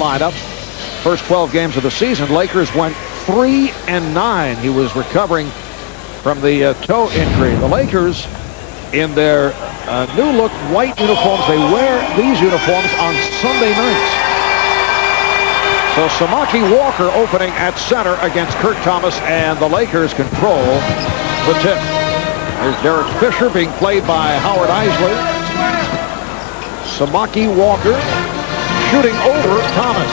lineup. First 12 games of the season, Lakers went 3-9. He was recovering from the toe injury. The Lakers, in their new look white uniforms, they wear these uniforms on Sunday nights. So Samaki Walker opening at center against Kurt Thomas, and the Lakers control the tip. Here's Derek Fisher being played by Howard Isley. Samaki Walker shooting over Thomas.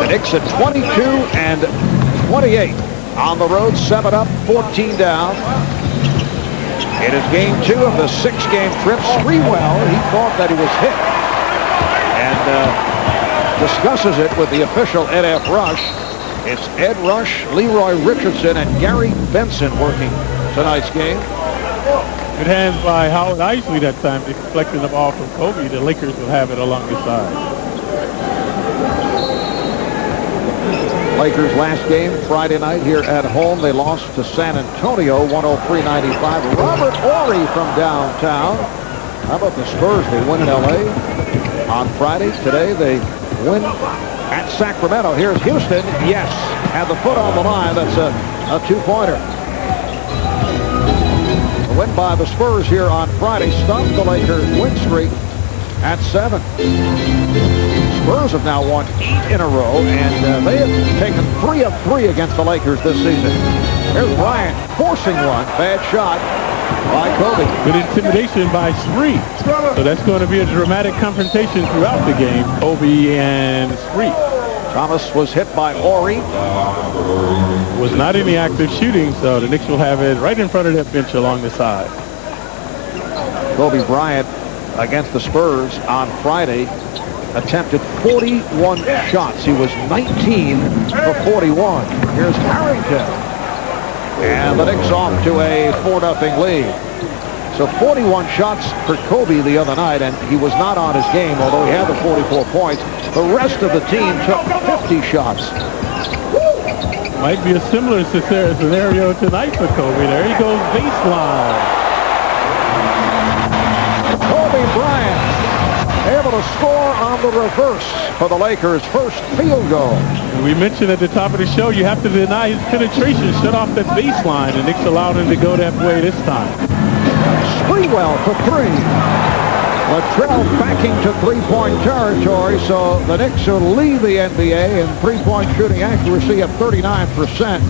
The Knicks at 22-28 on the road, 7 up, 14 down. It is game 2 of the 6-game trip. Sprewell, he thought that he was hit, and discusses it with the official Ed F. Rush. It's Ed Rush, Leroy Richardson, and Gary Benson working tonight's game. Good hands by Howard Isley that time, deflecting the ball from Kobe. The Lakers will have it along the side. Lakers last game Friday night here at home. They lost to San Antonio 103-95. Robert Horry from downtown. How about the Spurs? They win in L.A. on Friday. Today they win at Sacramento. Here's Houston. Yes, had the foot on the line. That's a two-pointer. The win by the Spurs here on Friday stopped the Lakers' win streak at 7. Spurs have now won 8 in a row, and they have taken 3 of 3 against the Lakers this season. Here's Bryant forcing one. Bad shot by Kobe. Good intimidation by Spree. So that's going to be a dramatic confrontation throughout the game. Kobe and Spree. Thomas was hit by Horry. Was not any active shooting, so the Knicks will have it right in front of that bench along the side. Kobe Bryant against the Spurs on Friday attempted 41 shots. He was 19 for 41. Here's Harrington. And the Knicks off to a 4-0 lead. So 41 shots for Kobe the other night, and he was not on his game, although he had the 44 points. The rest of the team took 50 shots. Might be a similar scenario tonight for Kobe. There he goes, baseline. Kobe Bryant able to score on the reverse for the Lakers' first field goal. We mentioned at the top of the show, you have to deny his penetration, shut off that baseline, and Knicks allowed him to go that way this time. Sprewell for 3. Latrell backing to three-point territory, so the Knicks will lead the NBA in three-point shooting accuracy at 39%,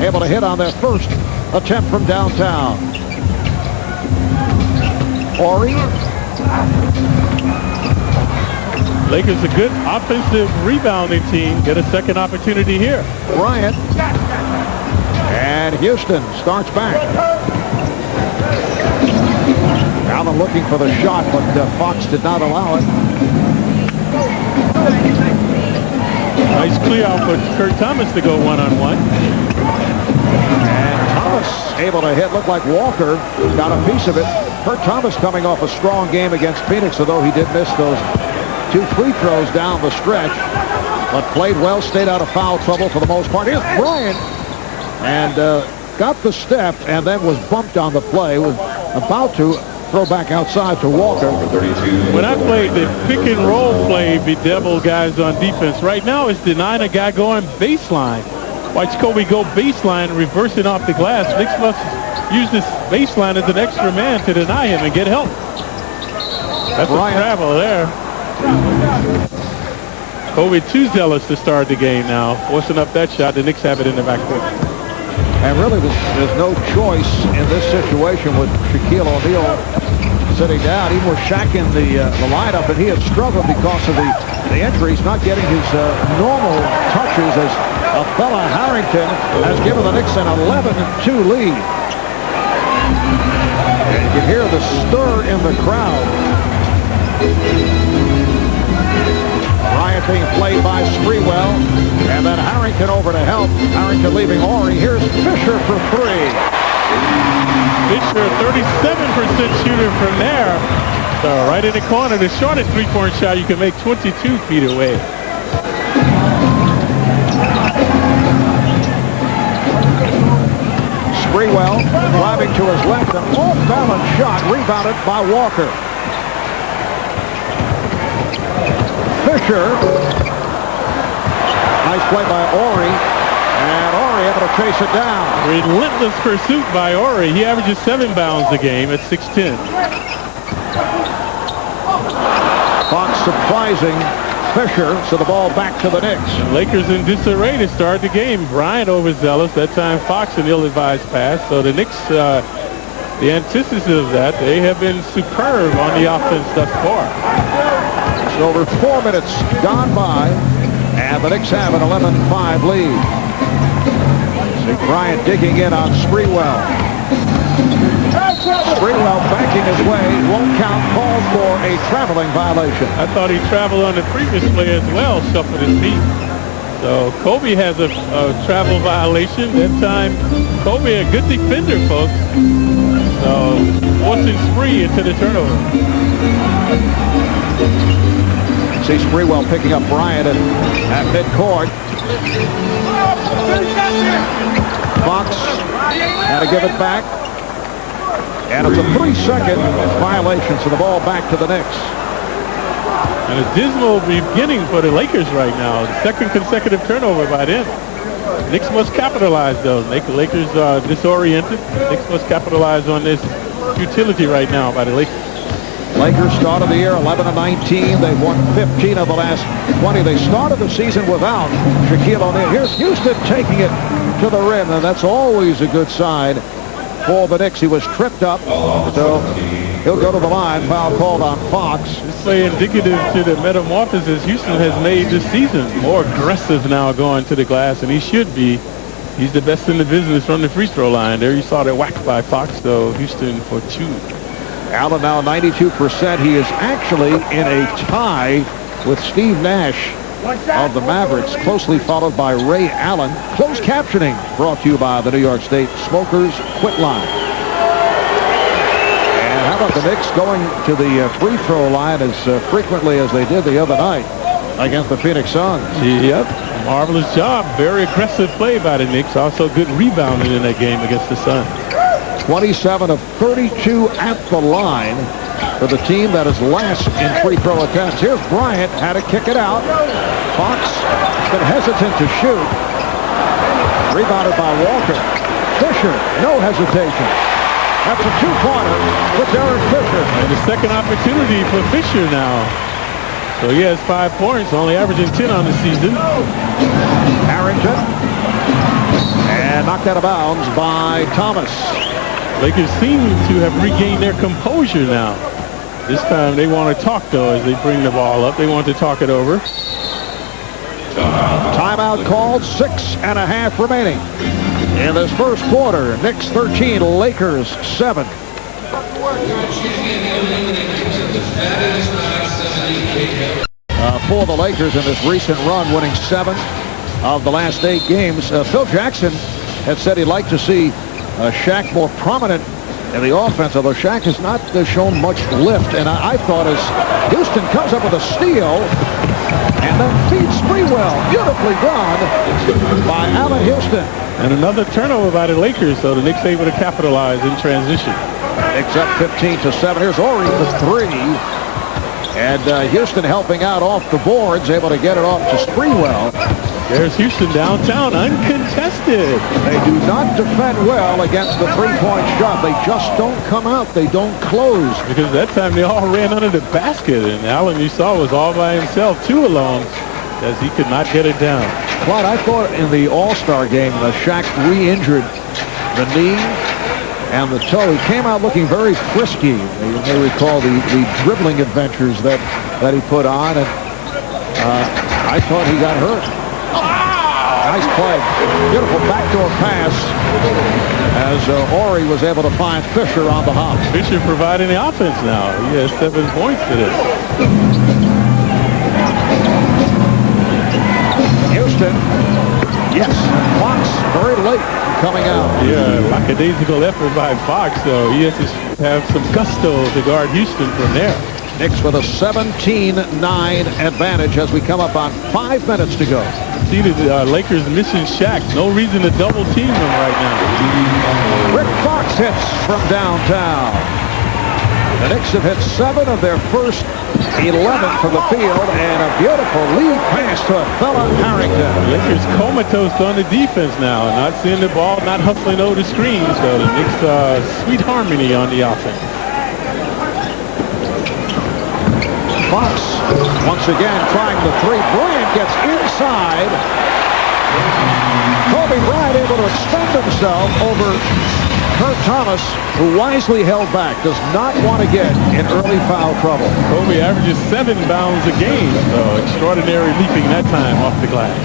able to hit on their first attempt from downtown. Horry. Lakers a good offensive rebounding team. Get a second opportunity here. Bryant. And Houston starts back. Allen looking for the shot, but Fox did not allow it. Nice clear out for Kurt Thomas to go one-on-one. And Thomas able to hit. Looked like Walker got a piece of it. Kurt Thomas coming off a strong game against Phoenix, although he did miss those 2 free throws down the stretch, but played well, stayed out of foul trouble for the most part. Here's Bryant, and got the step, and then was bumped on the play. Was about to throw back outside to Walker. When I played the pick and roll play, bedevil guys on defense. Right now, it's denying a guy going baseline. Watch Kobe go baseline, reversing off the glass. Knicks must use this baseline as an extra man to deny him and get help. That's Bryant. A travel there. Kobe too zealous to start the game now, forcing up that shot. The Knicks have it in the backcourt. And really, there's no choice in this situation with Shaquille O'Neal sitting down. Even with Shaq in the lineup, and he has struggled because of the injury. He's not getting his normal touches as a fella Harrington has given the Knicks an 11-2 lead. And you can hear the stir in the crowd. Bryant being played by Sprewell, and then Harrington over to help. Harrington leaving Horry. Here's Fisher for 3. Fisher, 37% shooter from there. So right in the corner, the shortest three-point shot you can make 22 feet away. Sprewell driving to his left, an off-balance shot rebounded by Walker. Fisher. Nice play by Ori. And Ori able to chase it down. Relentless pursuit by Ori. He averages 7 bounds a game at 6'10". Fox surprising Fisher, so the ball back to the Knicks. The Lakers in disarray to start the game. Bryant overzealous. That time Fox an ill-advised pass. So the Knicks, the antithesis of that, they have been superb on the offense thus far. It's over 4 minutes gone by, and the Knicks have an 11-5 lead. See Bryant digging in on Sprewell. Sprewell backing his way, won't count, called for a traveling violation. I thought he traveled on the previous play as well, shuffled his feet. So Kobe has a travel violation. That time, Kobe a good defender, folks. So forcing Spree into the turnover. See Sprewell picking up Bryant at midcourt. Fox had to give it back. And it's a 3-second violation, so the ball back to the Knicks. And a dismal beginning for the Lakers right now. The second consecutive turnover by them. Knicks must capitalize, though. Lakers are disoriented. Knicks must capitalize on this futility right now by the Lakers. Lakers started the year 11-19. They've won 15 of the last 20. They started the season without Shaquille O'Neal. Here's Houston taking it to the rim, and that's always a good sign for the Knicks. He was tripped up, so he'll go to the line. Foul called on Fox. This play indicative to the metamorphosis Houston has made this season. More aggressive now going to the glass, and he should be. He's the best in the business from the free throw line. There you saw that whack by Fox, though. Houston for 2. Allen now 92%. He is actually in a tie with Steve Nash of the Mavericks, closely followed by Ray Allen. Closed captioning brought to you by the New York State Smokers Quit Line. And how about the Knicks going to the free throw line as frequently as they did the other night against the Phoenix Suns? Yep, marvelous job. Very aggressive play by the Knicks. Also good rebounding in that game against the Suns. 27 of 32 at the line for the team that is last in free throw attempts. Here's Bryant, had to kick it out. Fox been hesitant to shoot. Rebounded by Walker. Fisher, no hesitation. That's a two-pointer with Derek Fisher. And the second opportunity for Fisher now. So he has 5 points, only averaging 10 on the season. Harrington. And knocked out of bounds by Thomas. Lakers seem to have regained their composure now. This time they want to talk, though, as they bring the ball up. They want to talk it over. Timeout called, 6.5 remaining in this first quarter. Knicks 13, Lakers 7. For the Lakers in this recent run, winning 7 of the last 8 games. Phil Jackson had said he'd like to see Shaq more prominent in the offense, although Shaq has not shown much lift. And I thought as Houston comes up with a steal and then feeds Sprewell. Beautifully done by Allen Houston. And another turnover by the Lakers, so the Knicks able to capitalize in transition. Knicks up 15-7. Here's Ori for 3. And Houston helping out off the boards, able to get it off to Sprewell. There's Houston downtown, uncontested. They do not defend well against the three-point shot. They just don't come out. They don't close. Because that time they all ran under the basket, and Allen, you saw, was all by himself, 2 alone, as he could not get it down. Clyde, I thought in the All-Star game, Shaq re-injured the knee and the toe. He came out looking very frisky. You may recall the dribbling adventures that he put on, and I thought he got hurt. Nice play. Beautiful backdoor pass as Ori was able to find Fisher on the hop. Fisher providing the offense now. He has 7 points for this. Houston. Yes. Fox very late coming out. Yeah, lackadaisical effort by Fox, so he has to have some gusto to guard Houston from there. Knicks with a 17-9 advantage as we come up on 5 minutes to go. See the Lakers missing Shaq. No reason to double team him right now. Rick Fox hits from downtown. The Knicks have hit 7 of their first 11 from the field, and a beautiful lead pass to a fella Harrington. Lakers comatose on the defense now, not seeing the ball, not hustling over the screens. So the Knicks sweet harmony on the offense. Fox once again trying the three. Bryant gets inside. Kobe Bryant able to extend himself over Kurt Thomas, who wisely held back, does not want to get in early foul trouble. Kobe averages 7 bounds a game, so extraordinary leaping that time off the glass.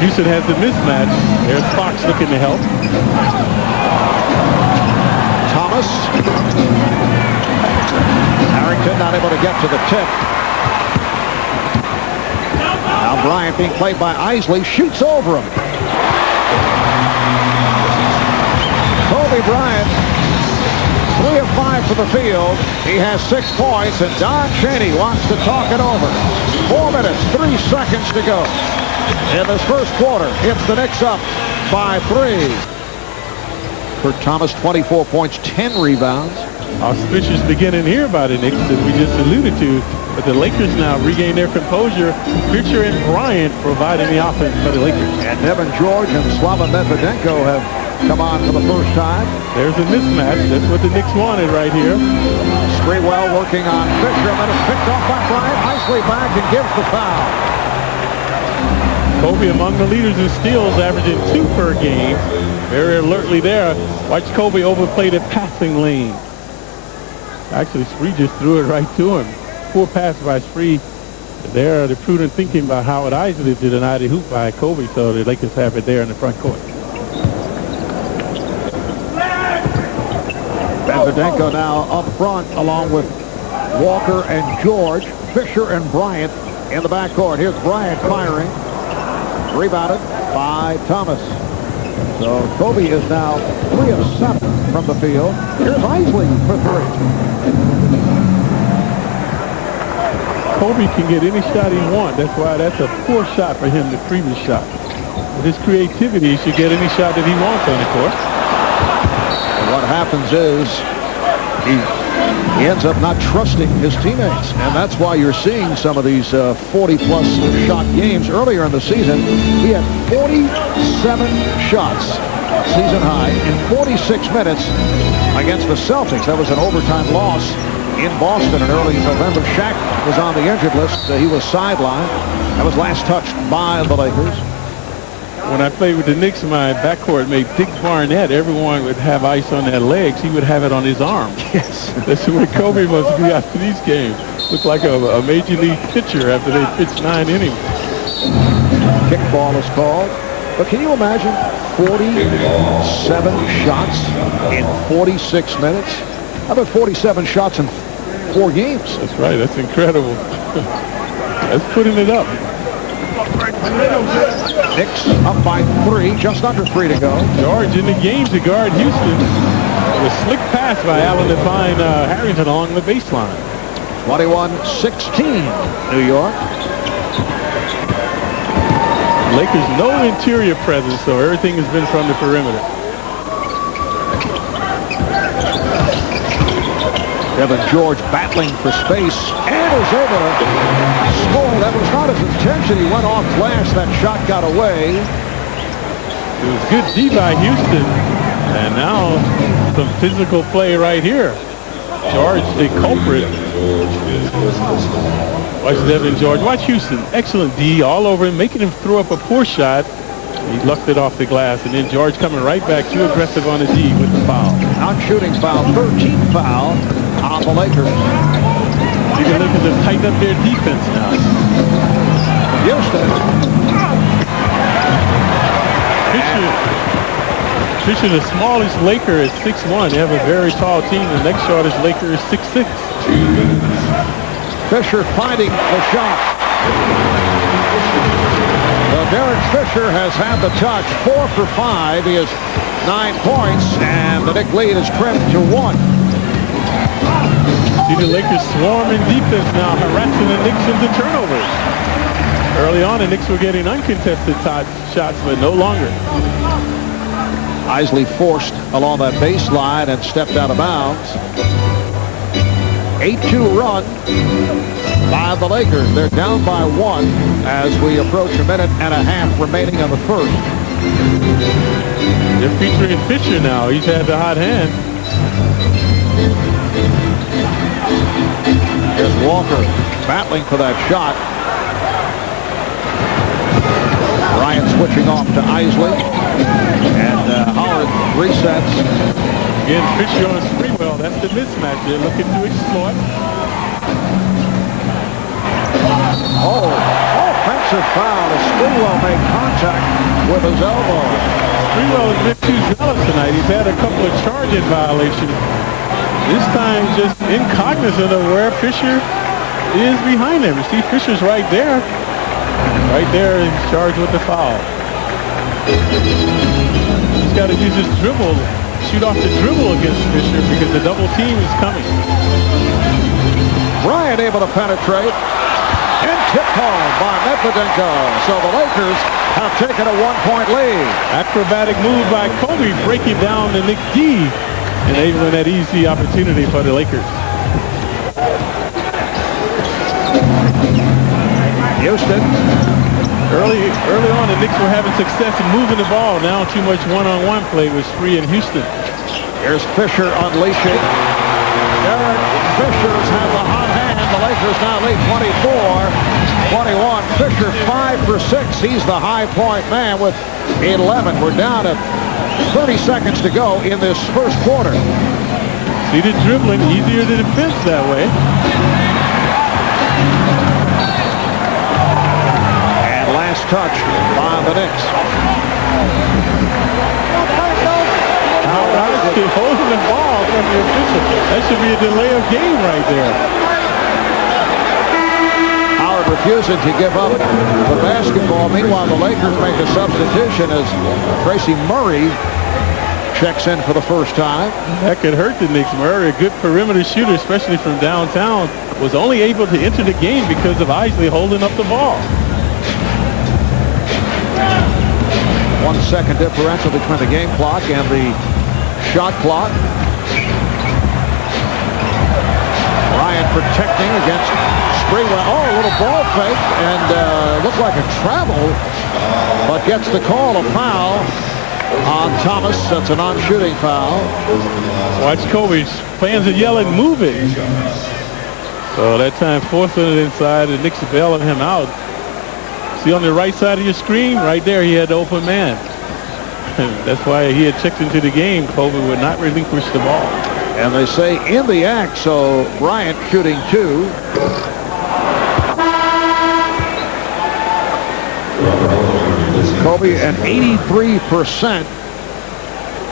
Houston has the mismatch. There's Fox looking to help. Thomas. Harrington not able to get to the tip. Now Bryant being played by Isley, shoots over him. Kobe Bryant, 3 of 5 for the field. He has 6 points, and Don Chaney wants to talk it over. 4 minutes, 3 seconds to go in this first quarter. It's the Knicks up by 3. Kurt Thomas, 24 points, 10 rebounds. Auspicious beginning here by the Knicks, as we just alluded to. But the Lakers now regain their composure. Fisher and Bryant providing the offense for the Lakers. And Devin George and Slava Medvedenko have come on for the first time. There's a mismatch. That's what the Knicks wanted right here. Sprewell working on Fisher, and then it's picked off by Bryant. Nicely back and gives the foul. Kobe among the leaders in steals, averaging 2 per game. Very alertly there. Watch Kobe overplay the passing lane. Actually, Spree just threw it right to him. Poor pass by Spree. There, the prudent thinking by Howard Isley to deny the hoop by Kobe, so the Lakers have it there in the front court. Medvedenko now up front along with Walker and George. Fisher and Bryant in the backcourt. Here's Bryant firing. Rebounded by Thomas. So Kobe is now 3 of 7 from the field. Here's Isley for 3. Kobe can get any shot he wants. That's why that's a poor shot for him, the previous shot. With his creativity, he should get any shot that he wants on the court. And what happens is he ends up not trusting his teammates. And that's why you're seeing some of these 40-plus shot games. Earlier in the season, he had 47 shots, season high, in 46 minutes against the Celtics. That was an overtime loss in Boston in early November. Shaq was on the injured list. He was sidelined. That was last touched by the Lakers. When I played with the Knicks, my backcourt mate Dick Barnett, everyone would have ice on their legs. He would have it on his arm. Yes. That's the way Kobe must be after these games. Looked like a major league pitcher after they pitched 9 innings. Kickball is called. But can you imagine 47 shots in 46 minutes? How about 47 shots in 4 games? That's right. That's incredible. That's putting it up. Knicks up by 3, just under 3 to go. George in the game to guard Houston. A slick pass by Allen to find Harrington along the baseline. 21-16, New York. Lakers no interior presence, so everything has been from the perimeter. Devin George battling for space and is able to score. That was not his intention. He went off glass. That shot got away. It was good D by Houston. And now some physical play right here. George, the culprit. Watch Devin George. Watch Houston. Excellent D all over him, making him throw up a poor shot. He lucked it off the glass. And then George coming right back, too aggressive on the D with the foul. Non-shooting foul, 13th foul on the Lakers. The Lakers have tightened up their defense now. Houston. Fisher, the smallest Laker is 6'1". They have a very tall team. The next shortest Laker is 6'6". Fisher finding the shot. Derek Fisher has had the touch, 4 for 5. He has 9 points, and the Knicks lead is trimmed to 1. See the Lakers swarm in defense now, harassing the Knicks into turnovers. Early on, the Knicks were getting uncontested shots, but no longer. Isley forced along that baseline and stepped out of bounds. 8-2 run by the Lakers. They're down by 1 as we approach a minute and a half remaining on the first. They're featuring Fisher now. He's had the hot hand. Here's Walker battling for that shot. Bryant switching off to Isley. And Howard resets. Again, Fisher on Sprewell. That's the mismatch. They're looking to exploit. Oh, offensive foul as Sprewell made contact with his elbow. Sprewell has been too zealous tonight. He's had a couple of charging violations. This time just incognizant of where Fisher is behind him. You see Fisher's right there. Right there, he's charged with the foul. He's got to use his dribble, shoot off the dribble against Fisher because the double team is coming. Bryant able to penetrate and tipped home by Medvedenko. So the Lakers have taken a 1-point lead. Acrobatic move by Kobe, breaking down the Knicks D, enabling that easy opportunity for the Lakers. Houston. Early on, the Knicks were having success in moving the ball. Now too much one-on-one play was free in Houston. Here's Fisher unleashing. Derek Fisher's had the hot hand. The Lakers now lead 24-21. Fisher 5 for 6. He's the high point man with 11. We're down to 30 seconds to go in this first quarter. See the dribbling, easier to defense that way. Touch by the Knicks. Howard holding the ball from the official. That should be a delay of game right there. Howard refusing to give up the basketball. Meanwhile, the Lakers make a substitution as Tracy Murray checks in for the first time. That could hurt the Knicks. Murray, a good perimeter shooter, especially from downtown, was only able to enter the game because of Isley holding up the ball. 1 second differential between the game clock and the shot clock. Bryant protecting against Sprewell. Oh, a little ball fake and looked like a travel, but gets the call, a foul on Thomas. That's a non-shooting foul. Watch Kobe's fans are yelling, move it. So that time forcing it inside, the Knicks are bailing him out. See on the right side of your screen, right there, he had the open man. That's why he had checked into the game. Kobe would not relinquish the ball. And they say in the act, so Bryant shooting 2. Kobe, an 83%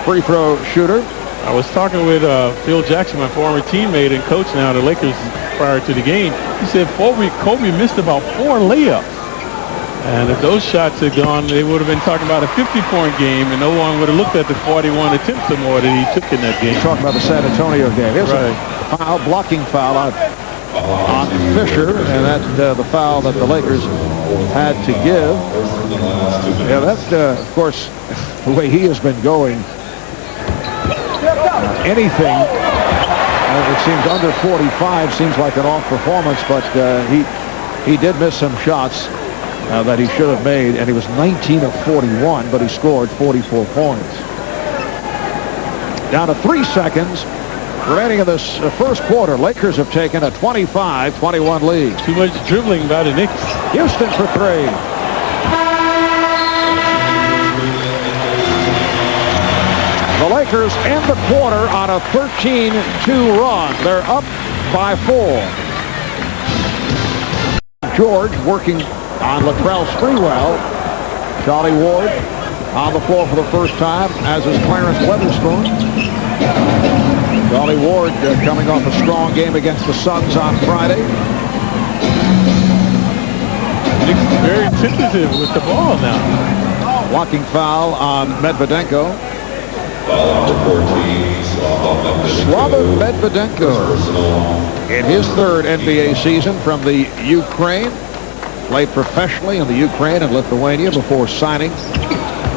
free throw shooter. I was talking with Phil Jackson, my former teammate and coach now, the Lakers, prior to the game. He said Kobe missed about 4 layups. And if those shots had gone, they would have been talking about a 50-point game, and no one would have looked at the 41 attempts or more that he took in that game. You're talking about the San Antonio game. Here's right. A foul, blocking foul on Fisher, and that's the foul that the Lakers had to give. Yeah, that's, of course, the way he has been going. Anything, it seems under 45 seems like an off performance, but he did miss some shots that he should have made, and he was 19 of 41, but he scored 44 points. Down to 3 seconds remaining in this first quarter. Lakers have taken a 25-21 lead. Too much dribbling by the Knicks. Houston for 3. The Lakers end the quarter on a 13-2 run. They're up by 4. George working on Latrell Sprewell. Charlie Ward on the floor for the first time, as is Clarence Weatherspoon. Charlie Ward coming off a strong game against the Suns on Friday. Knicks very tentative with the ball now. Blocking foul on Medvedenko. Slava Medvedenko in his 3rd NBA season from the Ukraine. Played professionally in the Ukraine and Lithuania before signing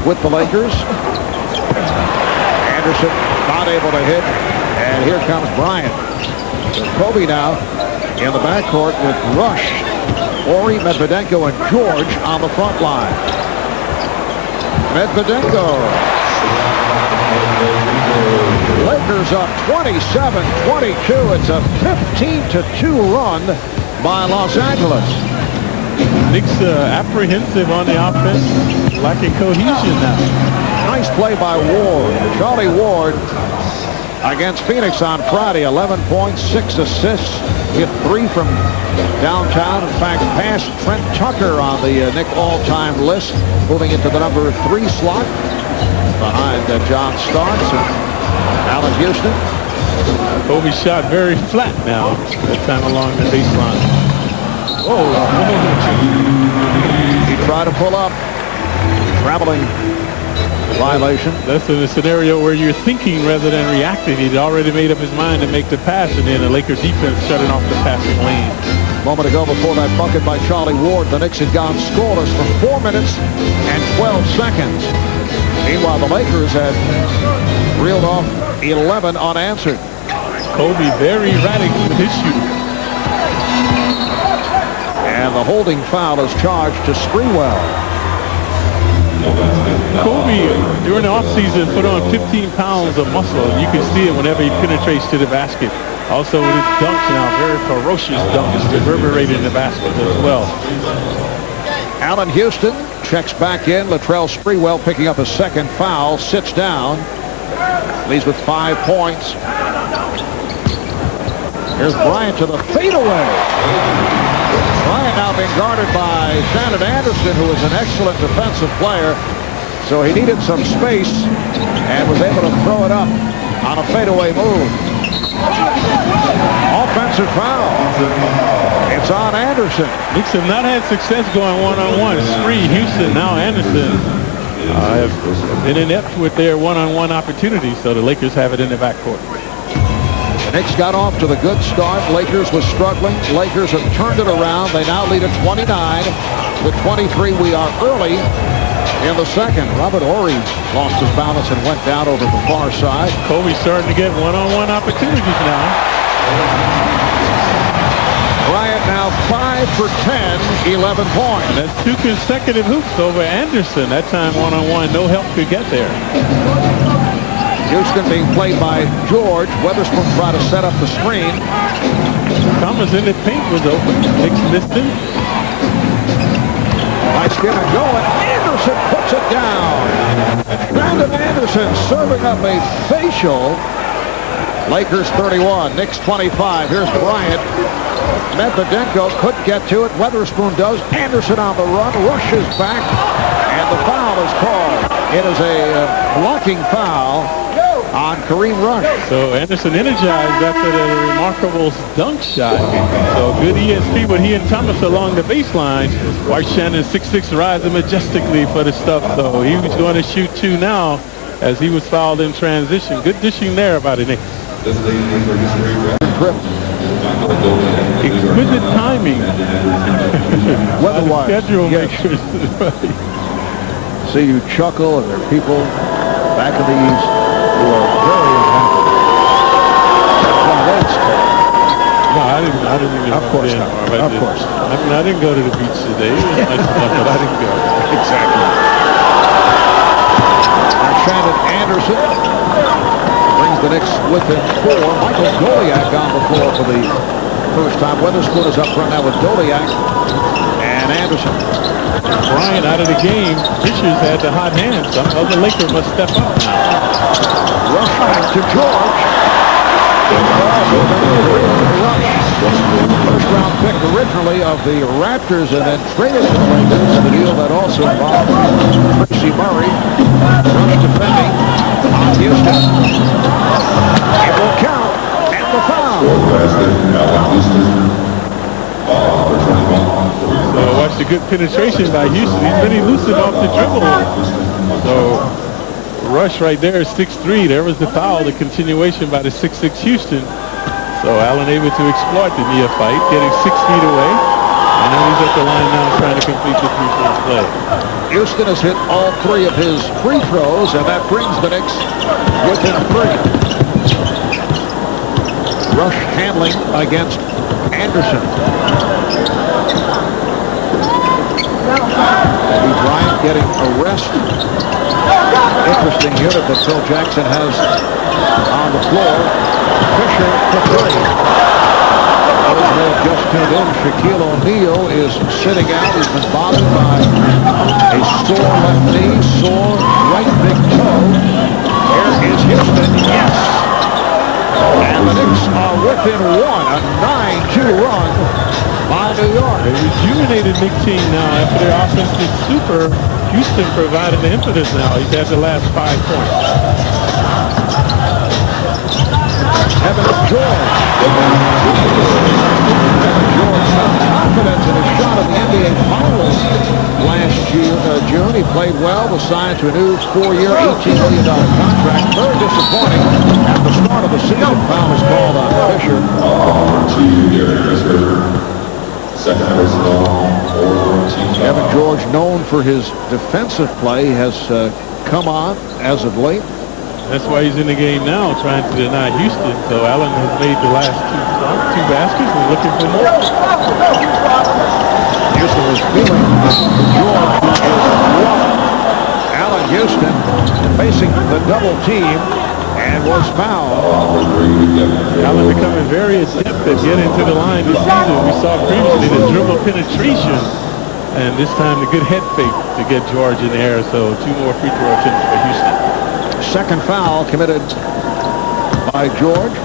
with the Lakers. Anderson not able to hit. And here comes Bryant. So Kobe now in the backcourt with Rush, Ori, Medvedenko, and George on the front line. Medvedenko. Lakers up 27-22. It's a 15-2 run by Los Angeles. Knicks apprehensive on the offense, lacking cohesion now. Nice play by Ward. Charlie Ward against Phoenix on Friday. 11 points, 6 assists. Hit 3 from downtown. In fact, passed Trent Tucker on the Knick all-time list, moving into the number 3 slot behind John Starks and Allen Houston. Kobe shot very flat now, that time along the baseline. Oh, he tried to pull up. Traveling violation. That's in a scenario where you're thinking rather than reacting. He'd already made up his mind to make the pass, and then the Lakers defense shutting off the passing lane. A moment ago, before that bucket by Charlie Ward, the Knicks had gone scoreless for 4 minutes and 12 seconds. Meanwhile, the Lakers had reeled off 11 unanswered. Kobe very erratic with his shooting. And the holding foul is charged to Sprewell. Kobe, during the offseason, put on 15 pounds of muscle. You can see it whenever he penetrates to the basket. Also with his dunks now, very ferocious dunks, reverberating in the basket as well. Allen Houston checks back in. Latrell Sprewell picking up a second foul, sits down. Leads with 5 points. Here's Bryant to the fadeaway. Bryant now being guarded by Shannon Anderson, who is an excellent defensive player. So he needed some space and was able to throw it up on a fadeaway move. Offensive foul. It's on Anderson. Knicks have not had success going one-on-one. Spree, Houston, now Anderson have been inept with their one-on-one opportunities, so the Lakers have it in their backcourt. The Knicks got off to the good start. Lakers was struggling. Lakers have turned it around. They now lead at 29-23. We are early in the second. Robert Horry lost his balance and went down over the far side. Kobe's starting to get one-on-one opportunities now. Bryant now 5 for 10, 11 points. And that's 2 consecutive hoops over Anderson. That time one-on-one, no help could get there. Houston being played by George. Weatherspoon tried to set up the screen. Thomas in the paint was open. Knicks missed him. Nice get and going. Anderson puts it down. Brandon Anderson serving up a facial. Lakers 31, Knicks 25. Here's Bryant. Medvedenko couldn't get to it. Weatherspoon does. Anderson on the run, rushes back, and the foul is called. It is a blocking foul on Kareem Rush. So Anderson energized after the remarkable dunk shot. So good ESP with he and Thomas along the baseline. White Shannon 6'6" rising majestically for the stuff. So he was going to shoot 2 now as he was fouled in transition. Good dishing there by the Knicks. Exquisite timing. Weather-wise. Schedule yes. makers. See you chuckle, and there are people back in the East who are very unhappy. No, I didn't even. Of course not. Of course. I didn't go to the beach today. It was nice enough, but I didn't go. Exactly. Shannon Anderson brings the Knicks within 4. Michael Goliak on the floor for the first time. Weatherspoon is up front now with Goliak and Anderson. Bryant out of the game. Fishers had the hot hand. Some other Laker must step up now. Rush back to George. Rush. First round pick originally of the Raptors and then traded to the Lakers. The deal that also involved Tracy Murray. Rush defending on Houston. It will count at the foul. So watch the good penetration by Houston. He's been elusive off the dribble. So Rush right there is 6'3". There was the foul, the continuation by the 6'6" Houston. So Allen able to exploit the near fight, getting 6 feet away. And now he's at the line now trying to complete the three-point play. Houston has hit all 3 of his free throws, and that brings the Knicks within 3. Rush handling against Anderson. Kobe Bryant getting a rest. Interesting unit that Phil Jackson has on the floor. Fisher for 3. Those may have just tuned in. Shaquille O'Neal is sitting out. He's been bothered by a sore left knee, sore right big toe. Here is Houston. Yes. And the Knicks are within 1. A 9-2 run by New York. A rejuvenated Knicks team now after their offensive super. Houston provided the impetus now. He's had the last 5 points. Evan George. Evan George found confidence in his shot at the NBA Finals last June. He played well, was signed to a new 4-year, $18 million contract. Very disappointing at the start of the season. Foul is called on Fisher. Evan George, known for his defensive play, has come on as of late. That's why he's in the game now, trying to deny Houston. So Allen has made the last two baskets and looking for more. Houston was feeling George is one. Allen Houston facing the double team and was fouled. Allen becoming very adept at getting to the line this season. We saw previously the dribble penetration, and this time the good head fake to get George in the air. So 2 more free throw attempts for Houston. Second foul committed by George.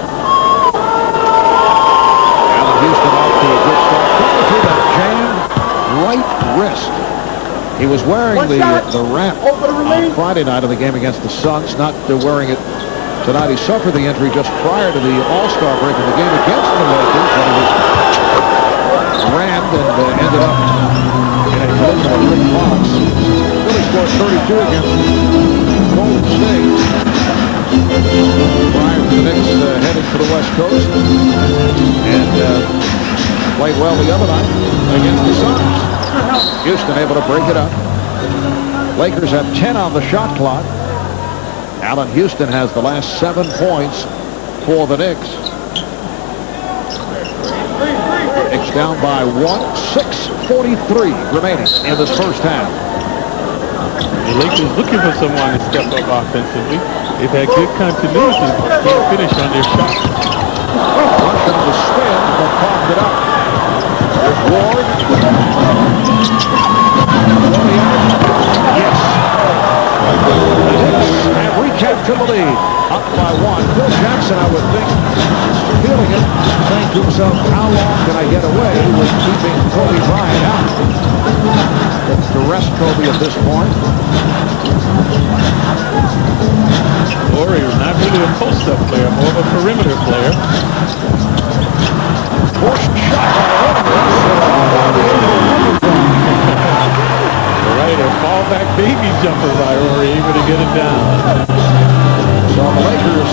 Allen Houston off to a good start. Coming through that jammed right wrist. He was wearing the wrap on Friday night of the game against the Suns, not wearing it tonight. He suffered the injury just prior to the All-Star break in the game against the Lakers when he was rammed and ended up in a collision with Rick Fox. Really scored 32 against Golden State. Prior to the Knicks heading for the West Coast, and played well the other night against the Suns. Houston able to break it up. Lakers have 10 on the shot clock. Allen Houston has the last 7 points for the Knicks. Knicks down by 1. 6:43 remaining in this first half. The Lakers looking for someone to step up offensively. They've had good continuity, but can't finish on their shot. Rush on the spin, but coughed it up. There's Ward. Yes. The Knicks have recaptured the lead. Up by 1. Phil Jackson, I would think, feeling it, saying to himself, how long can I get away with keeping Kobe Bryant out? It's to rest Kobe at this point. Laurie is not really a post-up player, more of a perimeter player. Forced shot Right, a fallback baby jumper by Rory, able to get it down. So the Lakers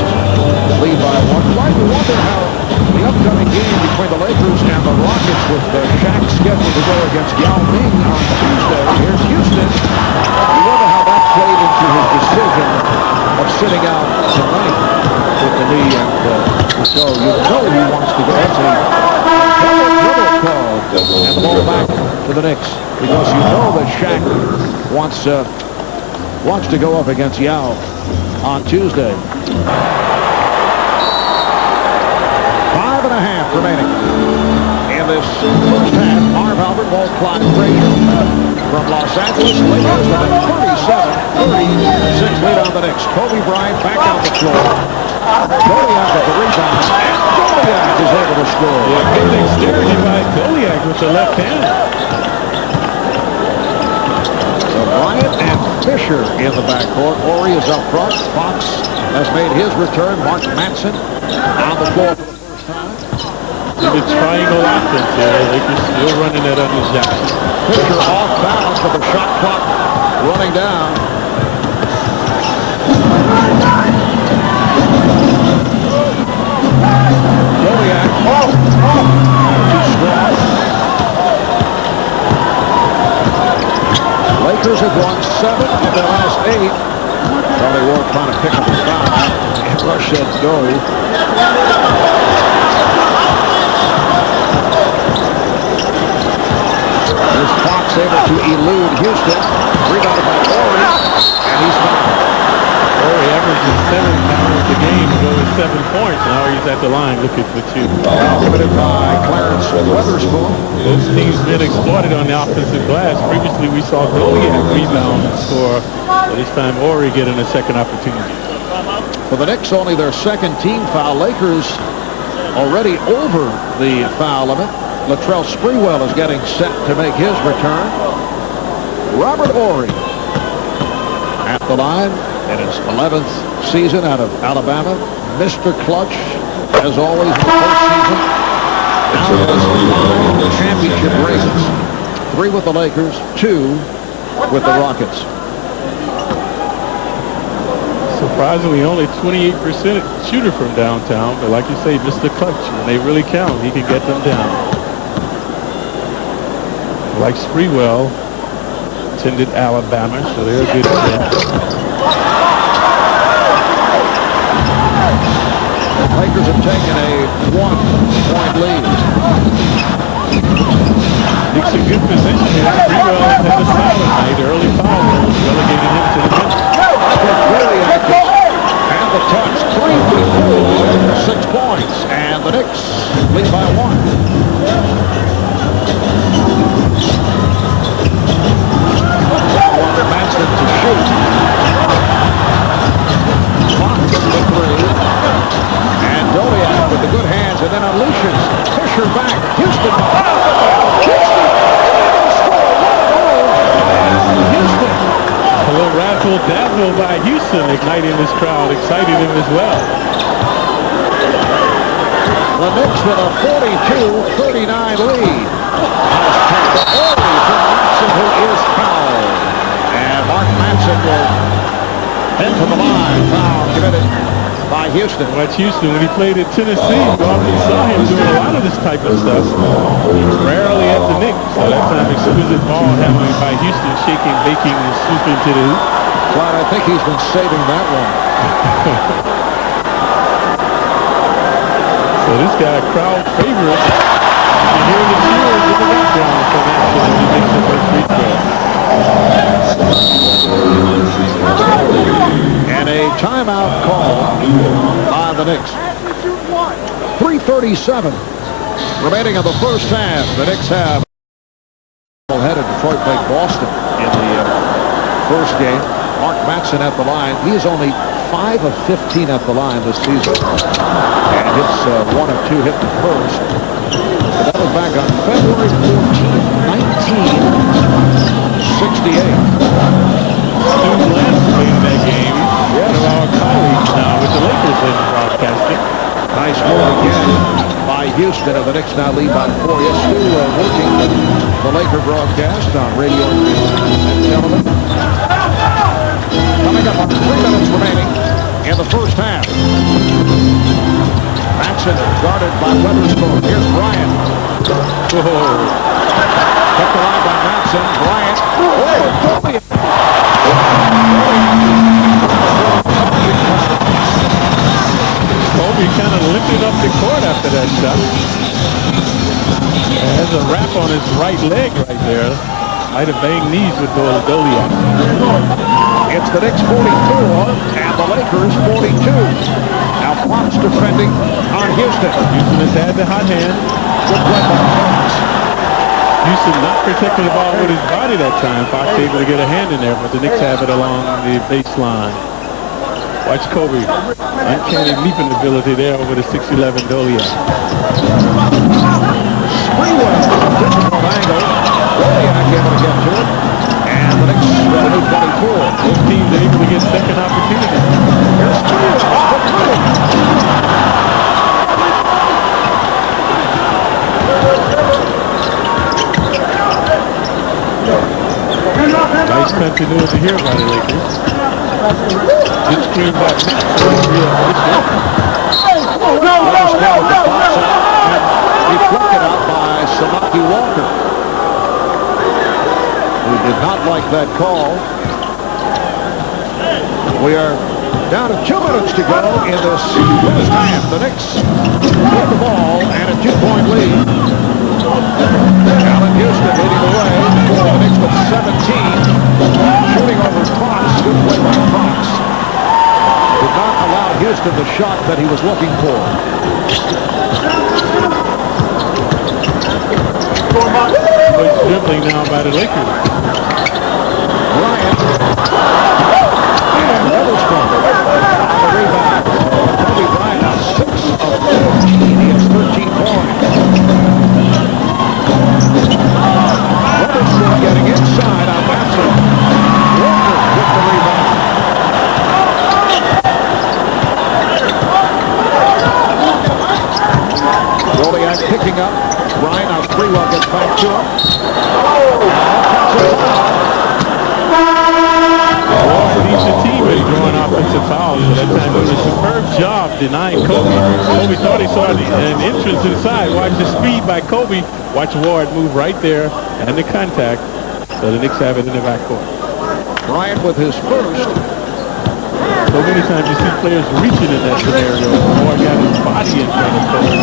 lead by 1. Like to wonder how the upcoming game between the Lakers and the Rockets with Shaq scheduled to go against Yao Ming on Tuesday. Here's Houston. You wonder how that played into his decision of sitting out tonight with the knee, and so you know he wants to go. That's a double call, and the ball back to the Knicks because you know that Shaq wants to go up against Yao on Tuesday. 5.5 remaining in this first half. Marv Albert, Walt Clyde Frazier from Los Angeles. Lakers with a 37-36 lead on the Knicks. Kobe Bryant back on the floor. Goliak with the rebound. And Goliak is able to score. Yeah, good dexterity by Goliak with the left hand. So Bryant and Fisher in the backcourt. Horry is up front. Fox has made his return. Mark Manson on the floor for the first time. The triangle offense there. Lakers still running it under Jackson. Fisher off balance with the shot clock running down. Goliak. Too strong. Lakers have won 7 of their last 8. Charlie Ward trying to pick up the foul. And Rush said go. There's Fox able to elude Houston. Rebounded by Horry. And he's fouled. Horry averages 7 fouls a game to go with 7 points. Now he's at the line looking for 2. Committed by Clarence Weatherspoon. Both teams been exploited on the offensive glass. Previously we saw Goliath rebound and score. But this time Horry getting a second opportunity. For the Knicks, only their second team foul. Lakers already over the foul limit. Latrell Sprewell is getting set to make his return. Robert Horry at the line in his 11th season out of Alabama. Mr. Clutch, as always, in the postseason. Now has 5 championship races. 3 with the Lakers, 2 with the Rockets. Surprisingly, only 28% shooter from downtown. But like you say, Mr. Clutch, when they really count, he can get them down. Like Sprewell, attended Alabama, so they're a good team. The Lakers have taken a 1-point lead. Knicks in good position here. Sprewell has had a solid night. Early foul goals relegating him to the bench. Very active. And the touch, 3 for 4, 6 points. And the Knicks lead by 1. Manson to shoot. Fox the 3. And Goliath with the good hands and then unleashes. Fisher back. Houston. Houston. A little razzle dazzle by Houston, igniting this crowd, exciting him as well. The Knicks with a 42-39 lead. Horry from Manson, who is fouled. And Mark Manson will head to the line. Foul committed by Houston. Watch Houston, when he played at Tennessee, you often saw him doing a lot of this type of stuff. Rarely at the Knicks. So that time, exquisite ball handling by Houston, shaking, baking, and swooping to the hoop. Clyde, I think he's been saving that one. So this guy, crowd favorite. You hear the cheers in the background for Manson when he makes the first free throw. And a timeout call by the Knicks. 3:37 remaining in the first half. The Knicks have headed Detroit played Boston in the first game. Mark Manson at the line. He is only 5 of 15 at the line this season. And hits 1 of 2 hit the first. But that was back on February 14th, 1968. Stu Lance played that game. One of our colleagues now with the Lakers in broadcasting. Nice move again by Houston, and the Knicks now lead by 4. Yes, Stu working the Laker broadcast on radio and television. Coming up on 3 minutes remaining in the first half. Manson guarded by Weatherspoon. Here's Bryant. Whoa. Kept alive by Manson. Bryant. Kobe kind of lifted up the court after that shot. Has a wrap on his right leg right there. Might have banged knees with Goliath. It's the Knicks 44 and the Lakers 42. Now Fox defending on Houston. Houston has had the hot hand. Good play by Fox. Houston not protecting the ball with his body that time. Fox able to get a hand in there, but the Knicks have it along the baseline. Watch Kobe. Uncanny leaping ability there over the 6'11 Goliath. Sprewell, difficult angle. Goliath able to get to it. And the Knicks with a new 24. Both teams are able to get second opportunity. Here's Sprewell. Nice continuity here by the Lakers. Good screen by Matt. Deflected out by Samaki Walker, who did not like that call. We are down to 2 minutes to go in this first half. The Knicks with the ball and a 2-point lead. Allen Houston leading the way for the Knicks with 17. Shooting over Fox. Good play by Fox. Did not allow Houston the shot that he was looking for. It's dribbling now by the Lakers. Bryant. And Witherspoon on the rebound. Kobe Bryant now 6 of 14. He has 13 points. Witherspoon getting inside on Matson. Walker with the rebound. Goliath picking up. Bryant now Sprewell gets back to him. Each team is drawing offensive fouls, but that time it was a superb job denying Kobe. Kobe thought he saw an entrance inside. Watch the speed by Kobe. Watch Ward move right there and the contact. So the Knicks have it in the backcourt. Bryant with his first. So many times you see players reaching in that scenario. Ward got his body in front of Kobe.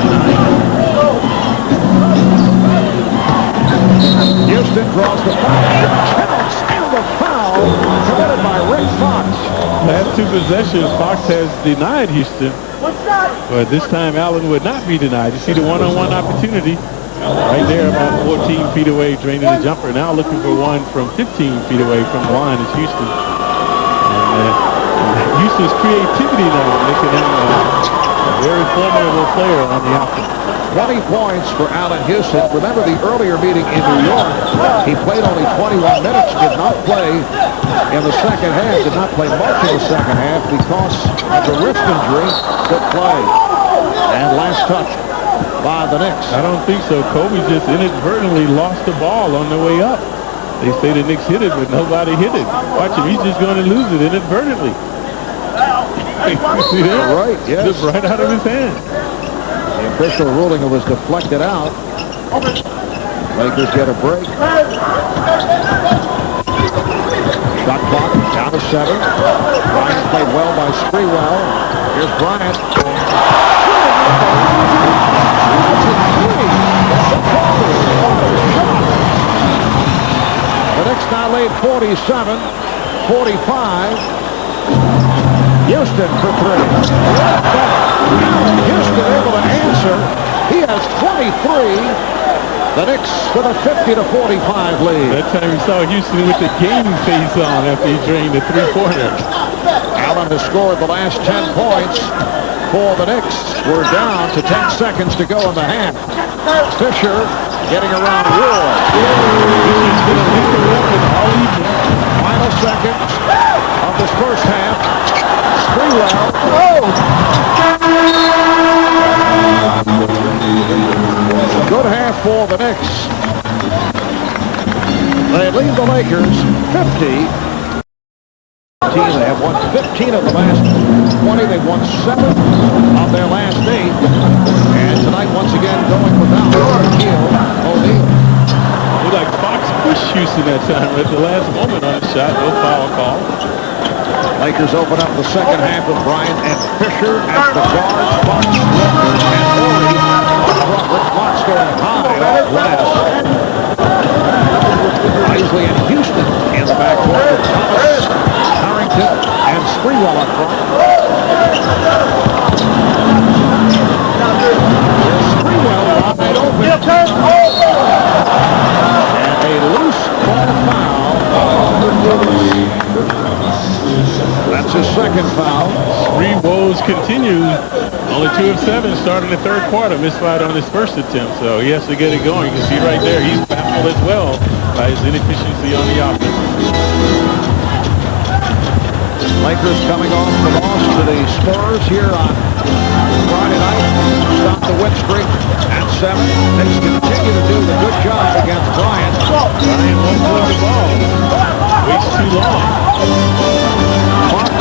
Houston draws the foul. Counts and the foul committed by Rick Fox. Last 2 possessions, Fox has denied Houston. But this time Allen would not be denied. You see the one-on-one opportunity right there about 14 feet away, draining the jumper. Now looking for one from 15 feet away from the line is Houston. And Houston's creativity now making him a very formidable player on the offense. 20 points for Allen Houston. Remember the earlier meeting in New York, he played only 21 minutes, did not play in the second half, did not play much in the second half because of the wrist injury. Good play. And last touch by the Knicks. I don't think so. Kobe just inadvertently lost the ball on the way up. They say the Knicks hit it, but nobody hit it. Watch him. He's just going to lose it inadvertently. See that? Right, yes. Just right out of his hand. The official ruling was deflected out. Lakers get a break. Shot clock down to 7. Bryant played well by Sprewell. Here's Bryant. The Knicks now lead 47-45. Houston for 3. Houston able to answer. He has 23. The Knicks with a 50-45 lead. That time we saw Houston with the game face on after he drained the 3-pointer. Allen has scored the last 10 points for the Knicks. We're down to 10 seconds to go in the half. Fisher getting around Ward. Houston's been a lethal weapon all evening. Final seconds of this first half. Sprewell. Good half for the Knicks. They lead the Lakers 50. They have won 15 of the last 20. They've won 7 of their last 8. And tonight, once again, going without O'Neal. Looked like Fox pushed Houston that time at the last moment on the shot. No foul call. Lakers open up the second half with Bryant and Fisher as the guards. Fox, Walker, and Horry. Rick Fox going high off glass. Isley and Houston in the backcourt with Thomas, Harrington, and Sprewell up front. Sprewell wide open. And a loose ball foul. That's his second foul. Three woes continue. Only 2 of 7 starting the third quarter. Misfired on his first attempt, so he has to get it going. You can see right there, he's baffled as well by his inefficiency on the offense. Lakers coming off the loss to the Spurs here on Friday night. Stop the win streak at 7. Knicks continue to do the good job against Bryant. Bryant won't play the ball. Waits too long. Fox.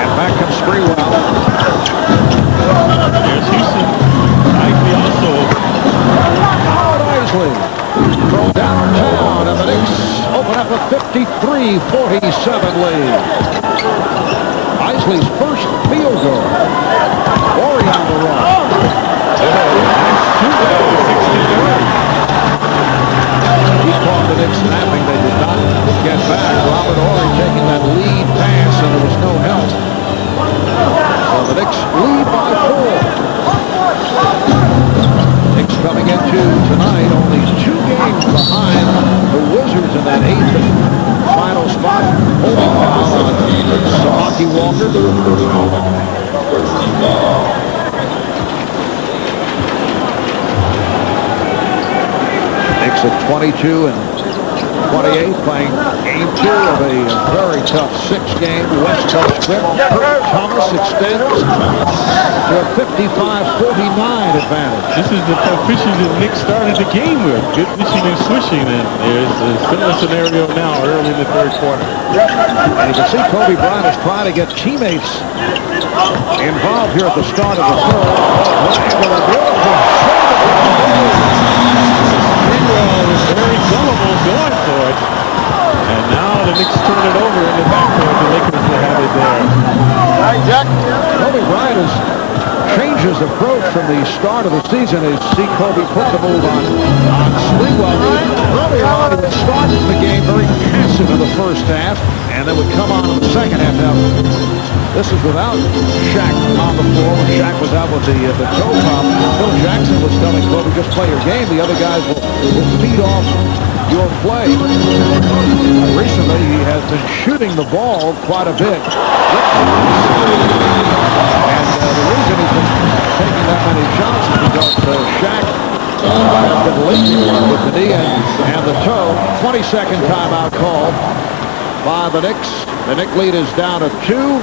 And back comes Sprewell. There's Houston. Isley also. Howard Isley. Throw downtown, and the Knicks open up a 53-47 lead. Isley's first field goal. Horry on the run. He caught the Knicks snapping. They did not get back. Robert Horry taking that lead pass, and there was no help. So the Knicks lead by 4. Knicks coming into tonight only 2 games behind the Wizards in that 8th and final spot. Holding foul on Samaki Walker. Knicks at 22 and 28, playing game 2 of a very tough 6-game West Coast trip. Kurt Thomas extends to a 55-49 advantage. This is the position that Knicks started the game with. Good fishing and swishing, and there's a similar scenario now early in the 3rd quarter. And you can see Kobe Bryant is trying to get teammates involved here at the start of the 3rd. Bryant with a beautiful very gullible going for it. And now the Knicks turn it over in the backcourt. The Lakers will have it there. All right, Jack. Kobe Bryant has changed his approach from the start of the season. As see Kobe put the move on Sprewell. Earlier on, he would start the game very passive in the first half, and then would come on in the second half. Now, this is without Shaq on the floor. When Shaq was out with the toe problem, Phil Jackson was telling Kobe, just play your game. The other guys will feed off your play. Recently, he has been shooting the ball quite a bit. And the reason he's been taking that many shots is because Shaq has been leaking with the knee and the toe. 20-second timeout call by the Knicks. The Knicks lead is down to 2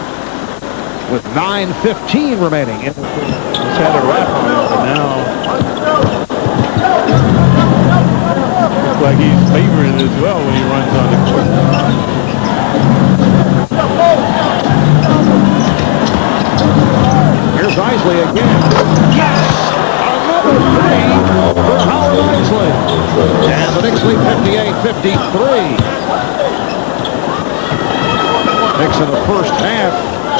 with 9:15 remaining. Just had a wrap on it, but now looks like he's favoring it as well when he runs on the court. Here's Isley again. Yes! Another 3 for Howard Isley. And the Knicks lead 58-53. Knicks in the first half,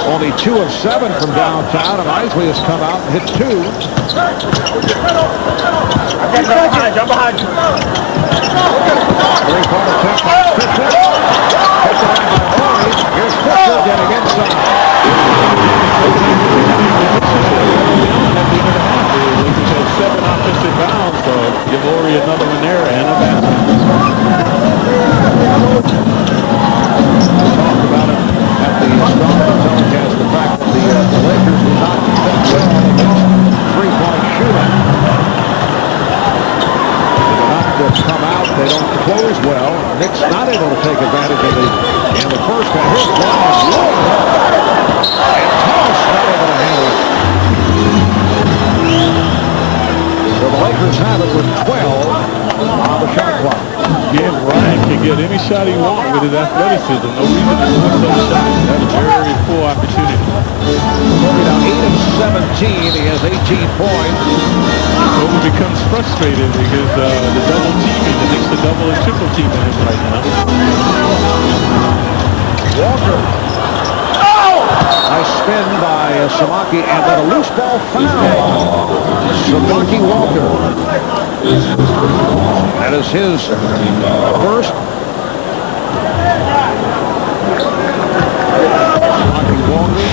only 2 of 7 from downtown, and Isley has come out and hit 2. Jump behind you. Three-point attempt by Fisher. Picked away by Horry. Here's Fisher getting inside. Lakers had 7 offensive bounds, so give Horry another one there and a basket. Talked about it at the start of the telecast, the fact that the Lakers do not defend well against three-point shooting. They do not come out. They don't close well. Knicks not able to take advantage of in the first half. Here's Bryant. And Thomas not able to handle it. So the Lakers have it with 12 on the shot clock. Yeah, Ryan can get any shot he wants with his athleticism. No reason to miss those shots. That's a very full opportunity. Kobe now 8 of 17. He has 18 points. Kobe becomes frustrated because the double teaming, the Knicks are double and triple teaming him right now. Walker. Nice spin by Samaki, and then a loose ball foul. Samaki Walker. That is his first. Samaki Walker,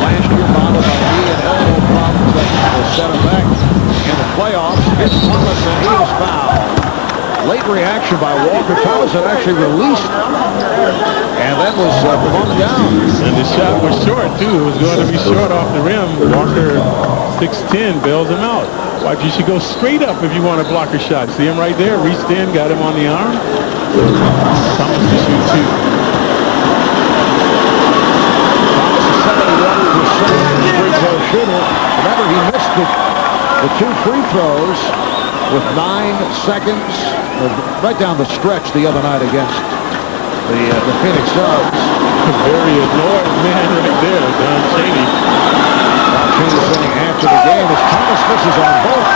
last year bothered by knee and elbow problems that set him back in the playoffs. Here's Thomas, and he is fouled. Late reaction by Walker. Thomas had actually released and then was bumped down. And the shot was short, too. It was going to be short off the rim. Walker, 6'10", bails him out. Why, you should go straight up if you want to block a shot. See him right there? Reached in, got him on the arm. Thomas to shoot, too. Thomas is 71% free throw shooter. Remember, he missed the 2 free throws with 9 seconds, right down the stretch the other night against the Phoenix Suns. Very annoyed man right there, Don Chaney. Don Chaney saying after the game, as Thomas misses on both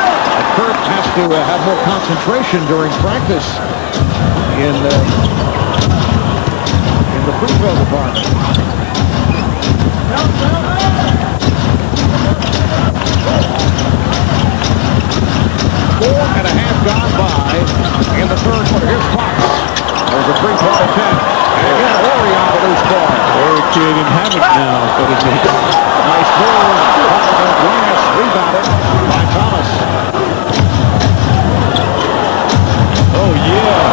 Kurt has to have more concentration during practice in the free throw department. 4.5 gone by in the third quarter. Here's Fox. There's a three-point attempt. And again, Horry on the loose ball. Horry creating havoc now for the Knicks. Nice move. Glass rebounded by Thomas. Oh, yeah.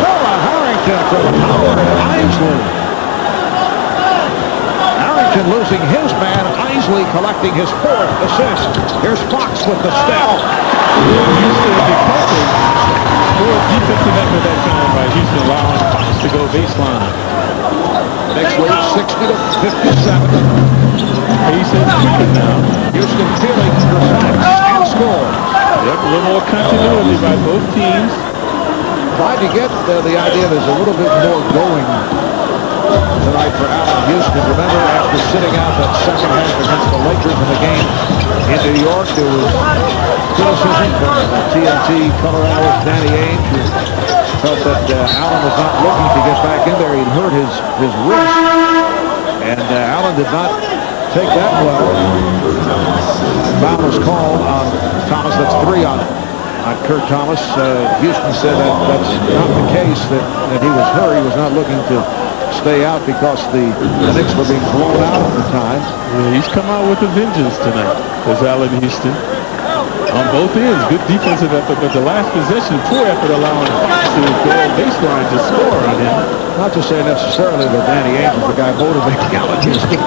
Fella Harrington from Howard Isley. Harrington losing his man. Isley collecting his fourth assist. Here's Fox with the step. Houston defending. Poor defensive effort that time by Houston, allowing Fox to go baseline. Next lead 60-57. Pace is quicker now. Houston feeling relaxed and score. Yep, a little more continuity by both teams. Tried to get the idea there's a little bit more going tonight for Allen Houston. Remember, after sitting out that second half against the Lakers in the game in New York, there was criticism from TNT color analyst Danny Ainge, who felt that Allen was not looking to get back in there. He'd hurt his wrist, and Allen did not take that well. Foul was called on Thomas. That's 3 on Kurt Thomas. Houston said that's not the case, that he was hurt. He was not looking to stay out because the Knicks were being blown out at the time. Yeah, he's come out with a vengeance tonight. There's Allen Houston. On both ends, good defensive effort, but the last possession, poor effort allowing Fox to go baseline to score on him. Not to say necessarily that Danny Ainge is the guy motivating Allen Houston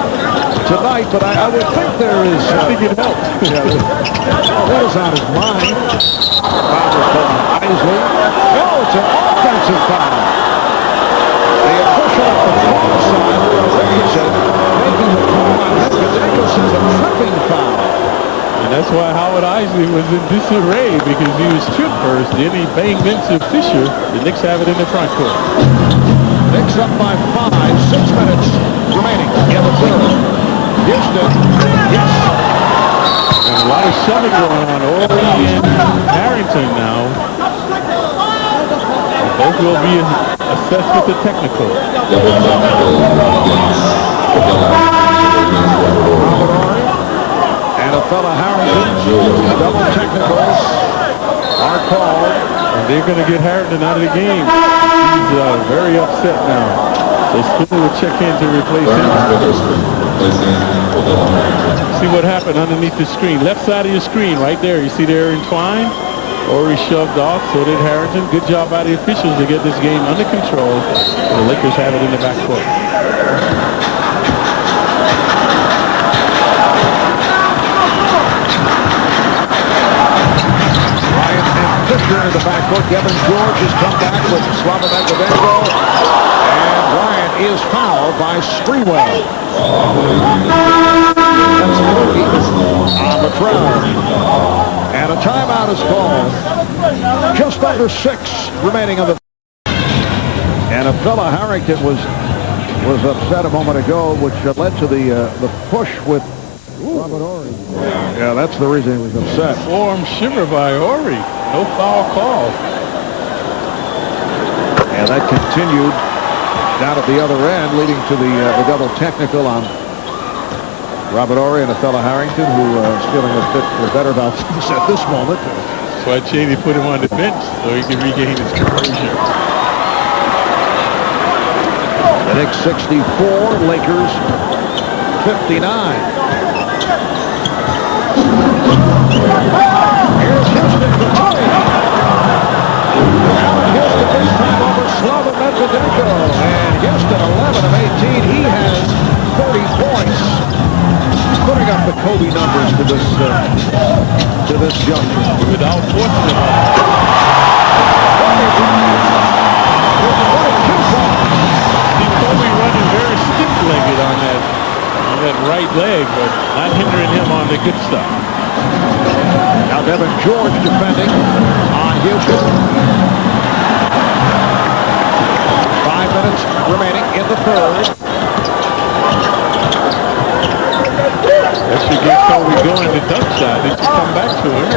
tonight, but I would think there is... I think it helped. That is on his mind. Foul was called on Isley. No, it's an offensive foul. The official at the far side, Richardson, making the call on Hepkadenko says a tripping foul. And that's why Howard Isley was in disarray, because he was tripped first, then he banged into Fisher. The Knicks have it in the front court. Knicks up by 5, 6 minutes remaining in the third. Houston, yes. And a lot of shoving going on. Horry and Harrington now. And both will be assessed with the technical. And a fella Harrington, double technicals are called. And they're going to get Harrington out of the game. He's very upset now. So Spooner will check in to replace him. See what happened underneath the screen. Left side of your screen right there. You see they're entwined. Horry shoved off, so did Harrington. Good job by the officials to get this game under control. The Lakers have it in the backcourt. Fisher into the backcourt. Kevin George has come back with Hepkadenko. And Bryant is fouled by Sprewell. That's Loki on the crowd. And a timeout is called. Just under 6 remaining on the... And a fella Harrington was upset a moment ago, which led to the push with Robert Horry. Yeah, that's the reason he was upset. Forearm shiver by Horry. No foul call. And that continued down at the other end, leading to the double technical on Robert Horry and a fella Harrington, who is feeling a bit better about things at this moment. That's why Cheney put him on the bench, so he can regain his composure. The Knicks 64, Lakers 59. Here's Houston for Horry. Allen Houston this time over Slava Hepkadenko. And Houston 11 of 18. He has 30 points. Putting up the Kobe numbers to this juncture. Without forcing him. Kobe running very stiff-legged on that right leg, but not hindering him on the good stuff. Now Devin George defending on Houston. 5 minutes remaining in the third. That should get Kobe going the dunk shot. He should come back to him.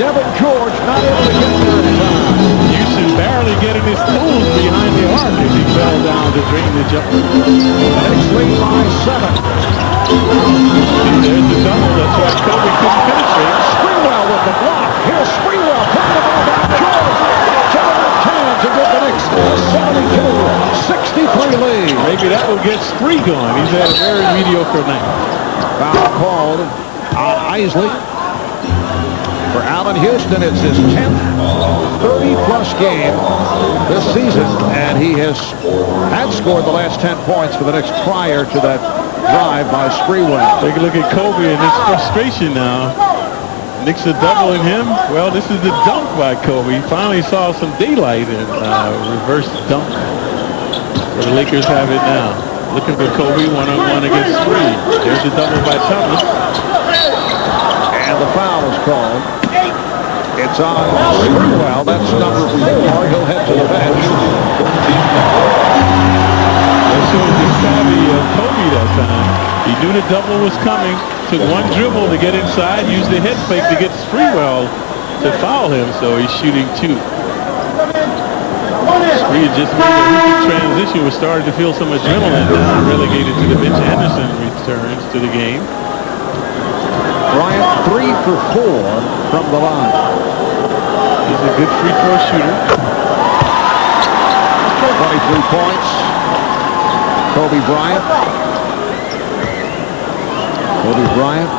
Devin George not able to get there in time. Houston barely getting his tools behind the arc as he fell down to drain the jumper. Knicks lead by 7. There's the double. That's why Kobe couldn't penetrate. Sprewell with the block. Here's Sprewell putting the ball down. George to get the Knicks a 72-63 lead. Maybe that will get Spree going. He's had a very mediocre night. Foul called on Isley. For Allen Houston, it's his 10th 30-plus game this season, and he had scored the last 10 points for the Knicks prior to that drive by Sprewell. Take a look at Kobe and his frustration now. Knicks are doubling him. Well, this is the dunk by Kobe. He finally saw some daylight and reverse dunk. So the Lakers have it now. Looking for Kobe one-on-one against Spree. There's the double by Thomas. And the foul is called. It's on Sprewell. That's number 4. He'll head to the bench. This was the savvy of Kobe that time. He knew the double was coming. Took one dribble to get inside. Used the head fake to get Sprewell to foul him. So he's shooting 2. Spree just made a wicked transition. Was starting to feel some adrenaline. Now relegated to the bench. Anderson returns to the game. Bryant 3 for 4 from the line. He's a good free throw shooter. 23 points. Kobe Bryant. Kobe Bryant.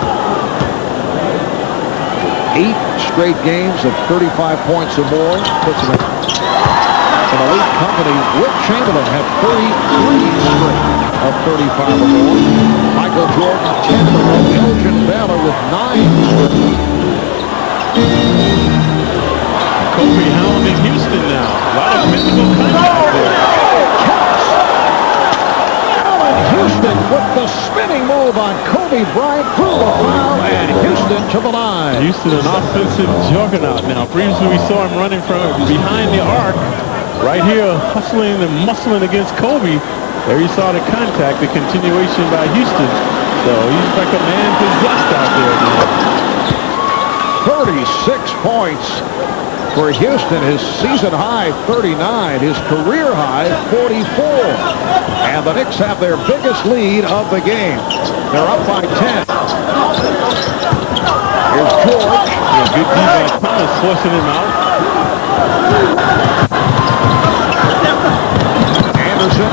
8 straight games of 35 points or more. Puts him in elite company. Wilt Chamberlain had 33 straight of 35 or more. Michael Jordan 10 in a row. Elgin Baylor with 9 straight. Kobe hounding Houston now. A lot of physical contact there. Allen Houston with the spinning move on Kobe Bryant. Through the foul and Houston to the line. Houston an offensive juggernaut now. Previously we saw him running from behind the arc. Right here hustling and muscling against Kobe. There you saw the contact, the continuation by Houston. So he's like a man possessed out there now. 36 points for Houston. His season high 39, his career high 44. And the Knicks have their biggest lead of the game. They're up by 10. Here's George. Yeah, good defense. Thomas forcing him out. Anderson.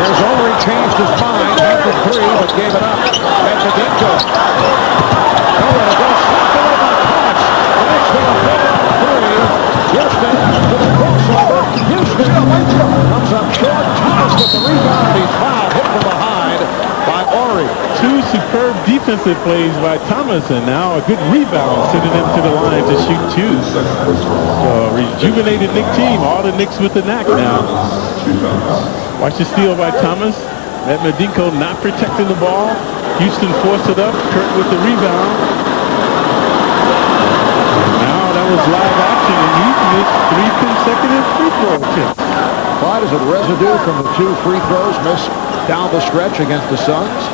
Here's Ulrich, changed his mind, had the 3, but gave it up. And Medinko. Nowhere to go. Slapped away by Thomas. The Knicks with a 4-3. Houston with a crossover. Houston comes up short. Thomas with the rebound. He's fouled. Hit from behind by Ori. 2 superb defensive plays by Thomas, and now a good rebound sending him to the line to shoot 2. So rejuvenated Knick team. All the Knicks with the knack now. Watch the steal by Thomas. Matt Medinko not protecting the ball. Houston forced it up. Kurt with the rebound. Now that was live action, and he missed 3 consecutive free throw attempts. Clyde, is it residue from the 2 free throws missed down the stretch against the Suns?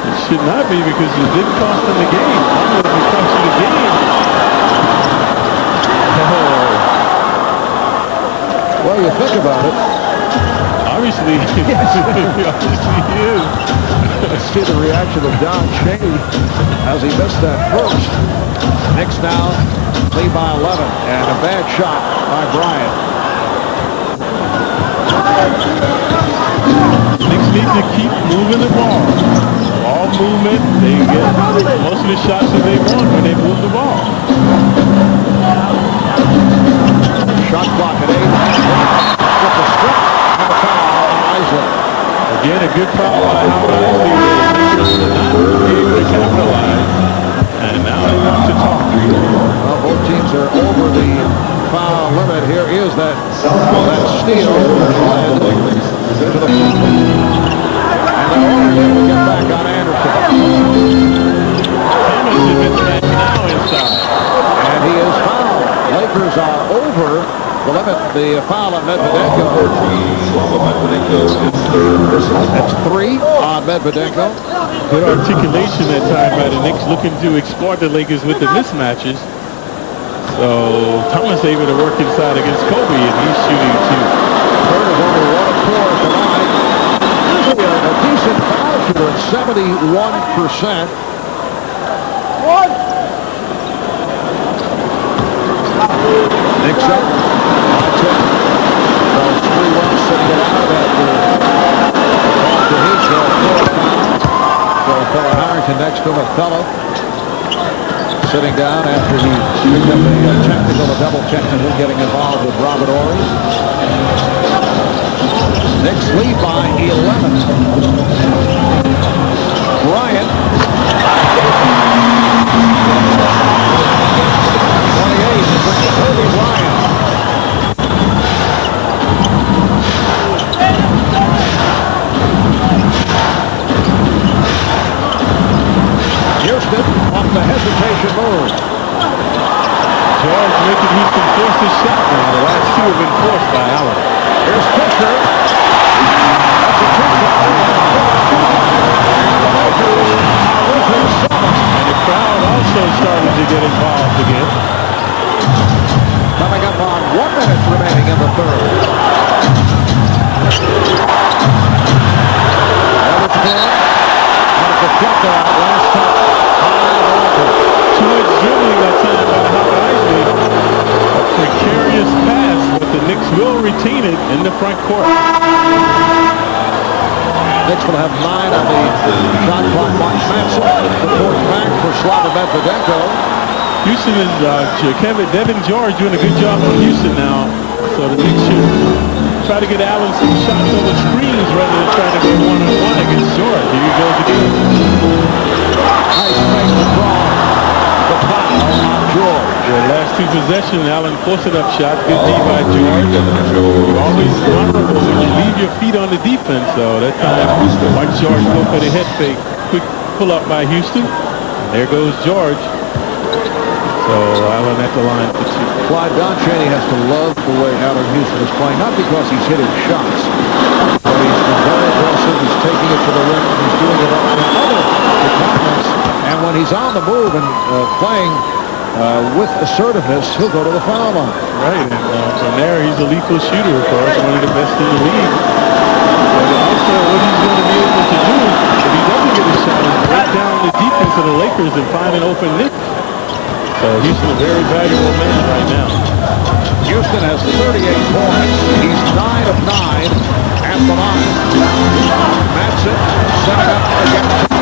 It should not be, because it didn't cost them the game. It would cost you the game. Well, you think about it. Obviously, obviously he is. See the reaction of Don Shady as he missed that first. Knicks now lead by 11, and a bad shot by Bryant. Knicks need to keep moving the ball. Ball movement, they get most of the shots that they want when they move the ball. Shot clock at 8. With the strip and the foul on Isley. Again, a good foul by Howard Isley. The Lakers not able to capitalize. And now they want to talk. Well, both teams are over the foul limit. Here is that steal led to the and the Oregon will get back on Anderson. Thomas has been now inside. And he is fouled. Lakers are over to limit the foul on Medvedenko. That's 3 on Medvedenko. Good articulation that time by the Knicks, looking to exploit the Lakers with the mismatches. So Thomas able to work inside against Kobe, and he's shooting 2. Bird is only 1 of 4 tonight. Usually a decent foul shooter at 71%. Knicks up. Those 3 runs sitting it out after his fourth foul. So fellow Harrington next to him, a fellow sitting down after he picked up a double technical, getting involved with Robert Ory. Knicks lead by 11. Bryant. 28 for Kobe Bryant. Houston off the hesitation move. George making Houston force his shot now. The last 2 have been forced by Allen. Here's Fisher. That's a 2-shot. And the crowd also started to get involved again. Coming up on 1 minute remaining in the third. Kept out last time. Too much dribbling that time by Howard Isley. A precarious pass, but the Knicks will retain it in the front court. Knicks will have 9 on the shot clock. Mark Manson reports back for Slava Medvedenko. Houston is Devin George doing a good job on Houston now. So the Knicks should try to get Allen some shots over screens rather than trying to go one-on-one against George. Here he goes again. Nice fake to draw the foul on George. The last 2 possessions, Allen forcing up shot. Good D by George. You're always vulnerable when you leave your feet on the defense. So that time, watch George go for the head fake. Quick pull up by Houston. There goes George. So Allen at the line for 2. Clyde Donchaney has to love the way Allen Houston is playing, not because he's hitting shots, but he's been very aggressive. He's taking it to the rim. He's doing it in other departments. And when he's on the move and playing with assertiveness, he'll go to the foul line. Right, and from there, he's a lethal shooter, of course, one of the best in the league. But also, what he's going to be able to do, if he doesn't get a shot, is break down the defense of the Lakers and find an open Knicks. So Houston a very valuable man right now. Houston has 38 points. He's 9 of 9 at the line. Matson setting up against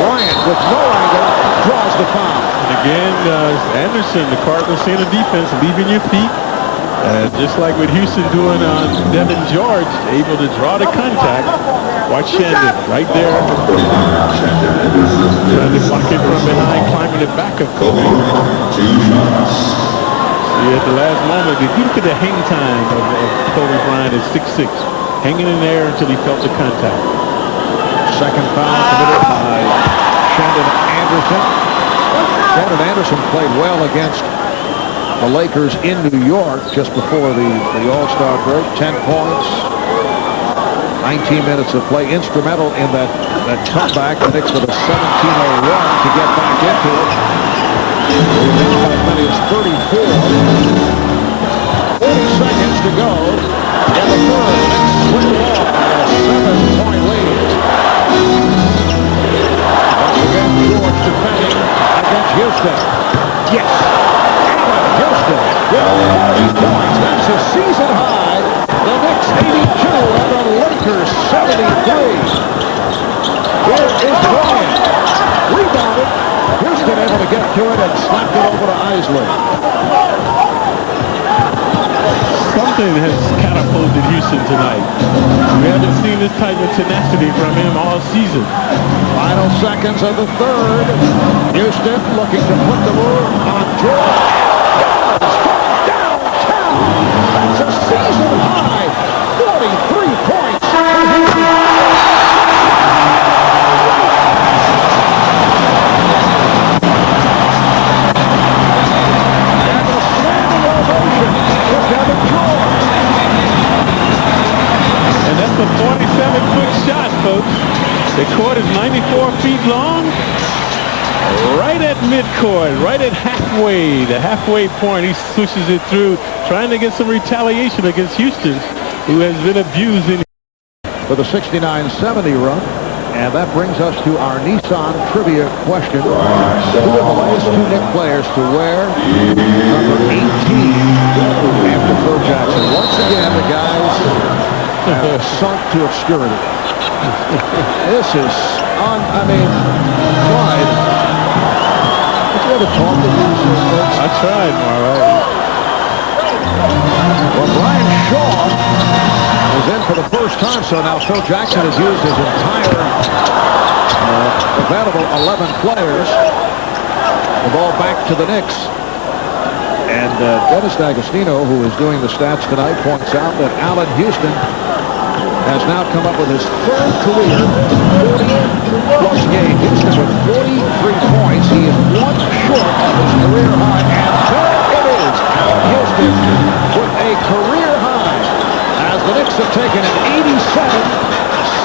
Bryant with no angle, draws the foul. And again, Anderson, the Cardinals seeing the defense, leaving your feet. Just like with Houston doing on Devin George, able to draw the contact. Watch Shandon right there. Trying to block it from behind, climbing the back of Kobe. See, at the last moment, if you look at the hang time of Kobe Bryant at 6'6", hanging in there until he felt the contact. Second foul committed by Shandon Anderson. Shandon Anderson played well against the Lakers in New York just before the All-Star break. 10 points, 19 minutes of play, instrumental in that comeback. The Knicks with a 17-0 run to get back into it. They're down by as many as 34. 40 seconds to go in the third. Knicks swing the ball at a 7-point lead. Once again, George defending against Houston. Yes. Houston with 40 points. That's a season high. The Knicks 82 and the Lakers 73. Here is Bryant. Rebounded. Houston able to get to it and slapped it over to Isley. Something has catapulted Houston tonight. We haven't seen this type of tenacity from him all season. Final seconds of the third. Houston looking to put the move on George. That's a season high, 43 points. And the standing ovation court, right at halfway, the halfway point. He swishes it through, trying to get some retaliation against Houston, who has been abused in for the 69-70 run. And that brings us to our Nissan trivia question. Who are the last two Knicks players to wear number 18 after Phil Jackson? Once again, the guys have sunk to obscurity. This is Clyde. Did you ever talk to these folks? I tried, Marlo. Well, Brian Shaw is in for the first time, so now Phil Jackson has used his entire available 11 players. The ball back to the Knicks. And Dennis D'Agostino, who is doing the stats tonight, points out that Allen Houston has now come up with his third career 40-plus game. Houston with 43 points. He is one short of his career high. And there it is. Allen Houston with a career high. As the Knicks have taken an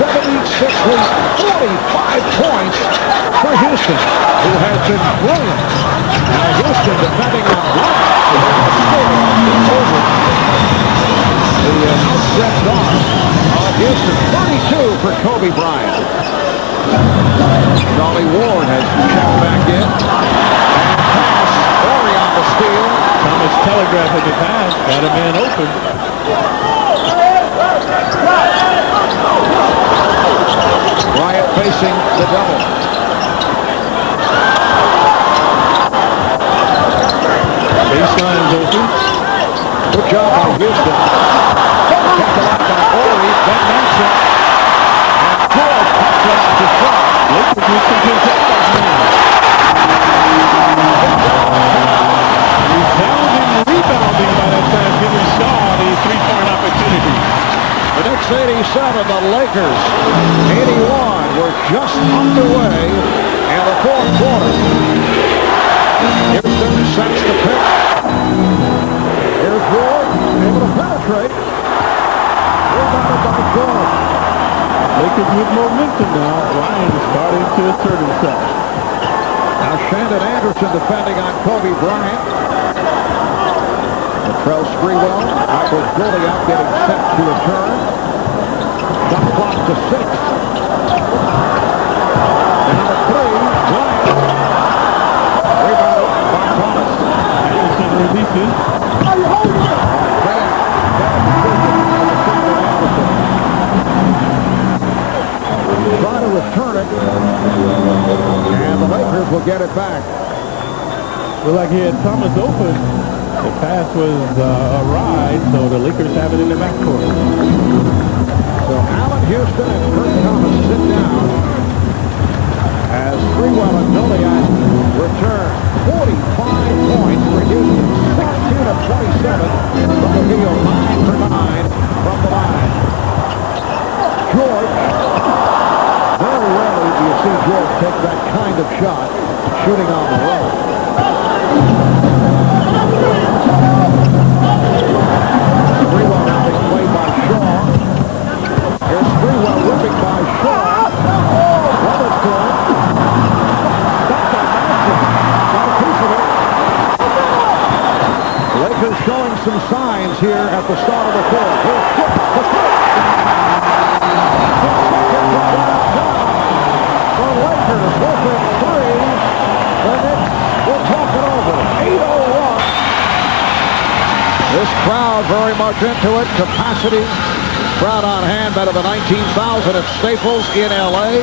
87-76 lead, 45 points for Houston, who has been brilliant. Now Houston defending on Bryant. The outset guard of Houston, 32 for Kobe Bryant. Charlie Ward has checked back in. And pass, Horry on the steal. Thomas telegraphing the pass, got a man open. Bryant facing the double. Baseline's open. Good job by Houston. Kept it out by Horry. Ben Manson. And George pops it out to front. Lakers with some good tackles now. Resounding rebounding by that time, giving Shaw the three-point opportunity. The Knicks 87, the Lakers 81. We're just underway in the fourth quarter. Houston sets the pick. Here's Ward, able to penetrate. Rebounded by George. Lakers with momentum now. Ryan is starting to assert himself. Now Shandon Anderson defending on Kobe Bryant. Latrell Sprewell, Michael Goliath getting set to return. Shot clock to 6. Now 3, Bryant. Rebounded by Thomas. Anderson releases. Try to return it. And the Lakers will get it back. Looked like he had Thomas open. The pass was a ride, so the Lakers have it in the backcourt. So Allen Houston and Kurt Thomas sit down as Sprewell and Goliath return. 45 points for Houston. 16 of 27 from the field. 9 for 9 from the line. George. Very rarely do you see George take that kind of shot, shooting on the road. Sprewell now being played by Shaw. Here's Sprewell whipping by Shaw. Rubber to him. Stopped by Madison. Got a piece of it. Lakers showing some signs here at the start of the fourth. Here's Chip, the first. The Lakers within 3. The Knicks will talk it over. 8:01. This crowd very much into it. Capacity. Crowd on hand better than 19,000 at Staples in L.A.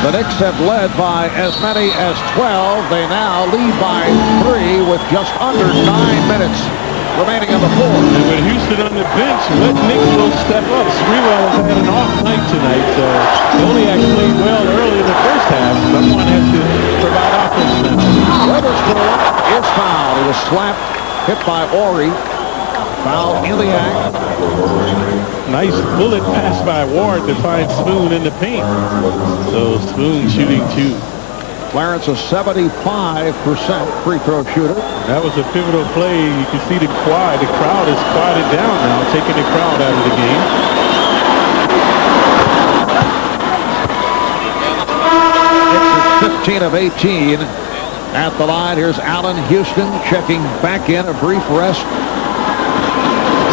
The Knicks have led by as many as 12. They now lead by 3 with just under 9 minutes remaining in the fourth. And with Houston on the bench, let Nick will step up. Sprewell has had an off night tonight, so Goliath played well early in the first half. Someone has to provide offense now. Weatherspoon is fouled. He was slapped, hit by Horry. Foul in the act. Nice bullet pass by Ward to find Spoon in the paint. So Spoon shooting 2. Clarence a 75% free throw shooter. That was a pivotal play. You can see the crowd is quieted down now, taking the crowd out of the game. Knicks are 15 of 18 at the line. Here's Allen Houston checking back in, a brief rest.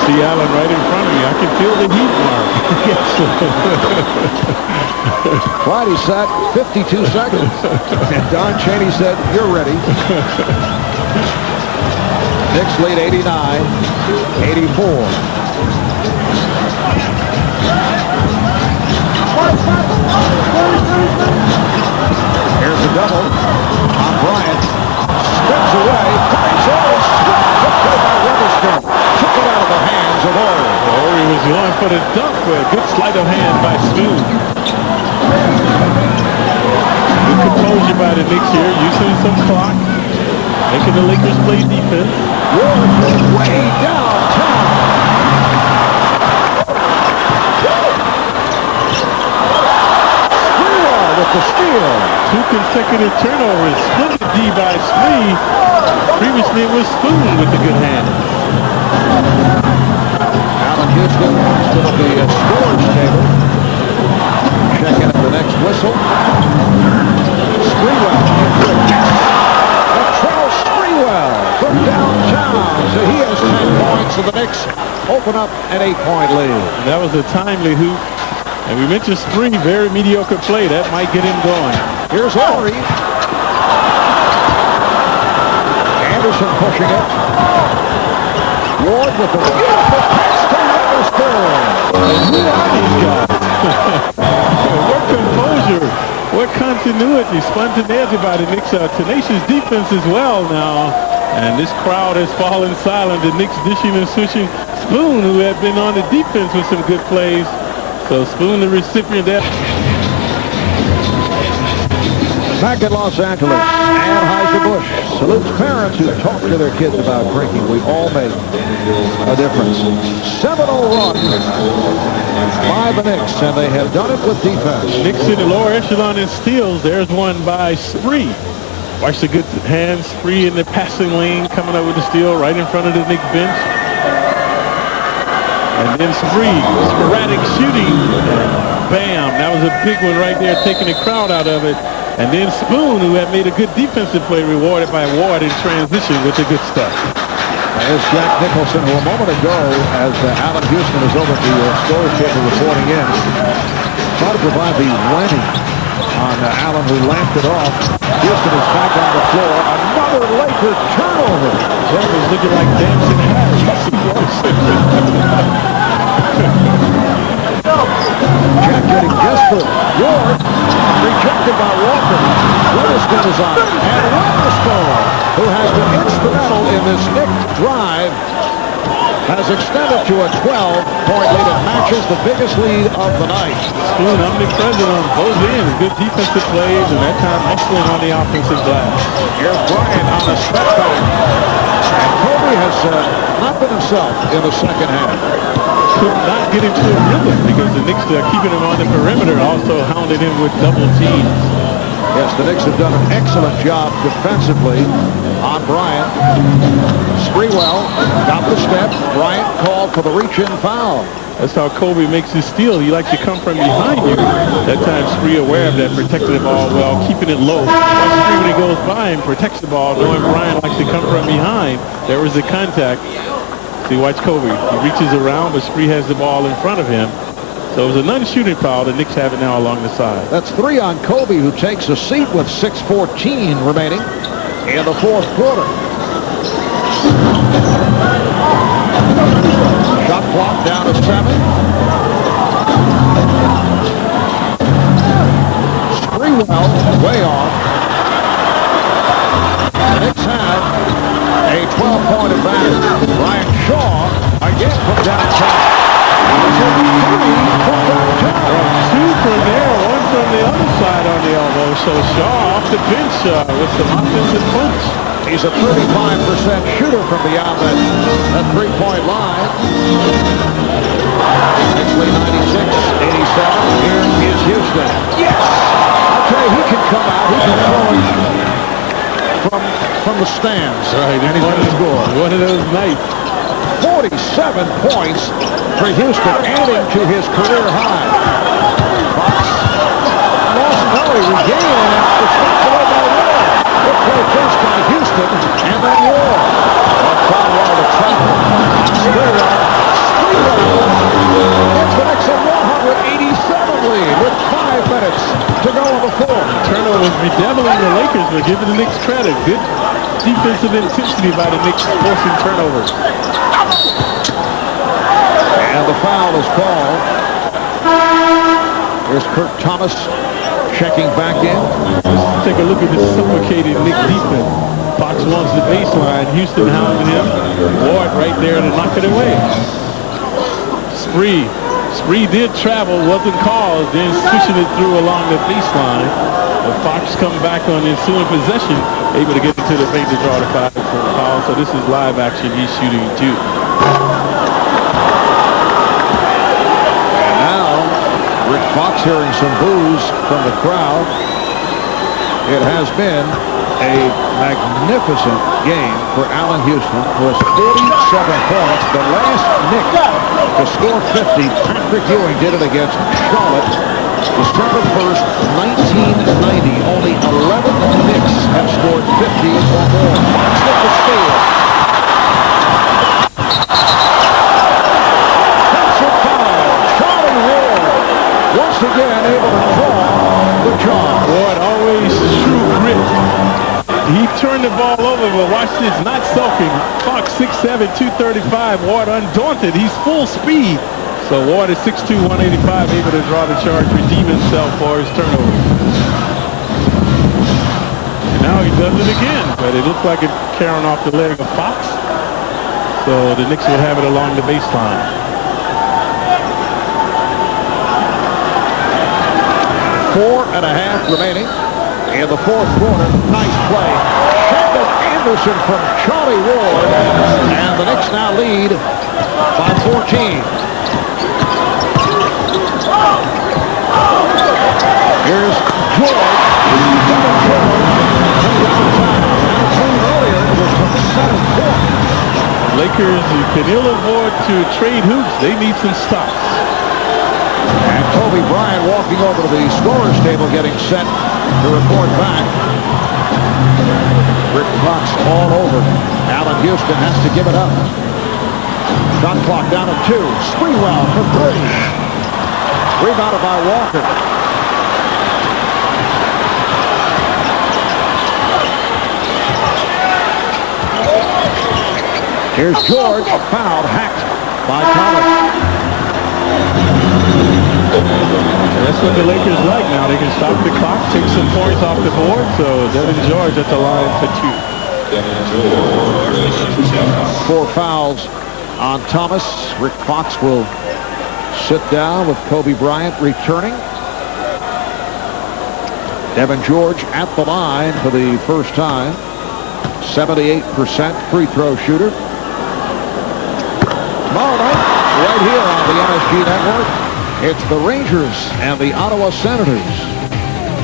See Allen right in front of me. I can feel the heat mark. Whitey sat 52 seconds. And Don Chaney said, "You're ready." Knicks lead 89-84. Here's the double. Tom Bryant spins away. Finds Owens. Good play by Weatherspoon. Took it out of the hands of Owens. He was going for the dunk, but a good sleight of hand by Spoon. Good composure by the Knicks here, using some clock, making the Lakers play defense. Ward way downtown. Sprewell with the steal. 2 consecutive turnovers. Split the D by Smee. Previously it was Spoon with the good hand. Allen Houston stood at the scorer's table. Checking at the next whistle. Sprewell. Latrell Sprewell from downtown. So he has 10 points, and the Knicks open up an 8-point lead. That was a timely hoop. And we mentioned Spree, very mediocre play. That might get him going. Here's Horry. Anderson pushing it. Ward with the beautiful pass to Weatherspoon. Who are these guys? What composure, what continuity, spontaneity by the Knicks. Tenacious defense as well now. And this crowd has fallen silent. The Knicks dishing and switching. Spoon, who had been on the defense with some good plays. So Spoon, the recipient there. Back in Los Angeles, Anheuser-Busch salutes parents who talk to their kids about drinking. We all make a difference. 7-0 run by the Knicks, and they have done it with defense. Knicks in the lower echelon in steals. There's one by Spree. Watch the good hands. Spree in the passing lane, coming up with the steal right in front of the Knicks bench. And then Spree, sporadic shooting. Bam, that was a big one right there, taking the crowd out of it. And then Spoon, who had made a good defensive play, rewarded by Ward in transition with the good stuff. There's Jack Nicholson, who a moment ago, as Allen Houston is over at the scorer's table reporting in, tried to provide the landing on Allen, who laughed it off. Houston is back on the floor. Another Laker turnover. That was looking like dancing Harry. Jack getting desperate. Ward rejected by Walker. Weatherspoon is on. And Weatherspoon, who has been instrumental in this Knicks drive, has extended to a 12-point lead. It matches the biggest lead of the night. Spoon omnipresent on both ends. Good defensive plays, and that time excellent on the offensive glass. Here's Bryant on the step back. And Kobe has not been himself in the second half. Could not get into a rhythm because the Knicks are keeping him on the perimeter, also hounding him with double teams. Yes, the Knicks have done an excellent job defensively on Bryant. Sprewell got the step. Bryant called for the reach-in foul. That's how Kobe makes his steal. He likes to come from behind you. That time Spree aware of that, protecting the ball well, keeping it low. Spree, when he goes by him, protects the ball, knowing Bryant likes to come from behind. There was the contact. See, watch Kobe. He reaches around, but Spree has the ball in front of him. So it was a non-shooting foul. The Knicks have it now along the side. That's 3 on Kobe, who takes a seat with 6:14 remaining in the fourth quarter. Shot clock down to 7. Sprewell way off. The Knicks have a 12-point advantage. Ryan Shaw again from downtown. Two from there, one from the other side on the elbow. So Shaw off the bench with some offensive punch. He's a 35% shooter from the outlet, that three-point line. Actually 96-87. Here is Houston. Yes! Okay, he can come out. He can throw it from the stands. Right, and he's going to score. One of those nights. 47 points for Houston, adding to his career high. Fox lost. No, he regained it. It's knocked away by Ward. Good play first Houston, and then Ward. Foul to Trevor. It's the Knicks a 187 lead with 5 minutes to go in the fourth. Turnovers bedeviling the Lakers, but giving the Knicks credit. Good defensive intensity by the Knicks forcing turnovers. And the foul is called. Here's Kurt Thomas checking back in. Let's take a look at this suffocating Knicks defense. Fox wants the baseline. Houston hounding him. Ward right there to knock it away. Spree did travel, wasn't called, then pushing it through along the baseline. But Fox come back on the ensuing possession, able to get into the paint to draw the foul. So this is live action. He's shooting too. And now, Rick Fox hearing some boos from the crowd. It has been a magnificent game for Allen Houston, who has 47 points. The last Knick to score 50, Patrick Ewing did it against Charlotte December 1st, 1990. Only 11 Knicks have scored 50 or more. Fox with the steal. Defensive foul. Charlie Ward once again able to draw the job. Ward always true grit. He turned the ball over, but watch this, not sulking. Fox 6'7", 235. Ward undaunted. He's full speed. So Ward is 6'2", 185, able to draw the charge, redeem himself for his turnover. And now he does it again, but it looked like it carrying off the leg of Fox. So the Knicks will have it along the baseline. 4.5 remaining in the fourth quarter. Nice play. Shandon Anderson from Charlie Ward. And the Knicks now lead by 14. Here's George. Lakers can ill afford to trade hoops. They need some stops. And Kobe Bryant walking over to the scorer's table, getting set to report back. Rick Fox all over. Allen Houston has to give it up. Shot clock down to 2. Sprewell for 3. Rebounded by Walker. Here's George, fouled, hacked by Thomas. That's what the Lakers like now. They can stop the clock, take some points off the board. So Devin George at the line for 2. 4 fouls on Thomas. Rick Fox will sit down with Kobe Bryant returning. Devin George at the line for the first time. 78% free throw shooter. Tomorrow night, right here on the MSG Network, it's the Rangers and the Ottawa Senators.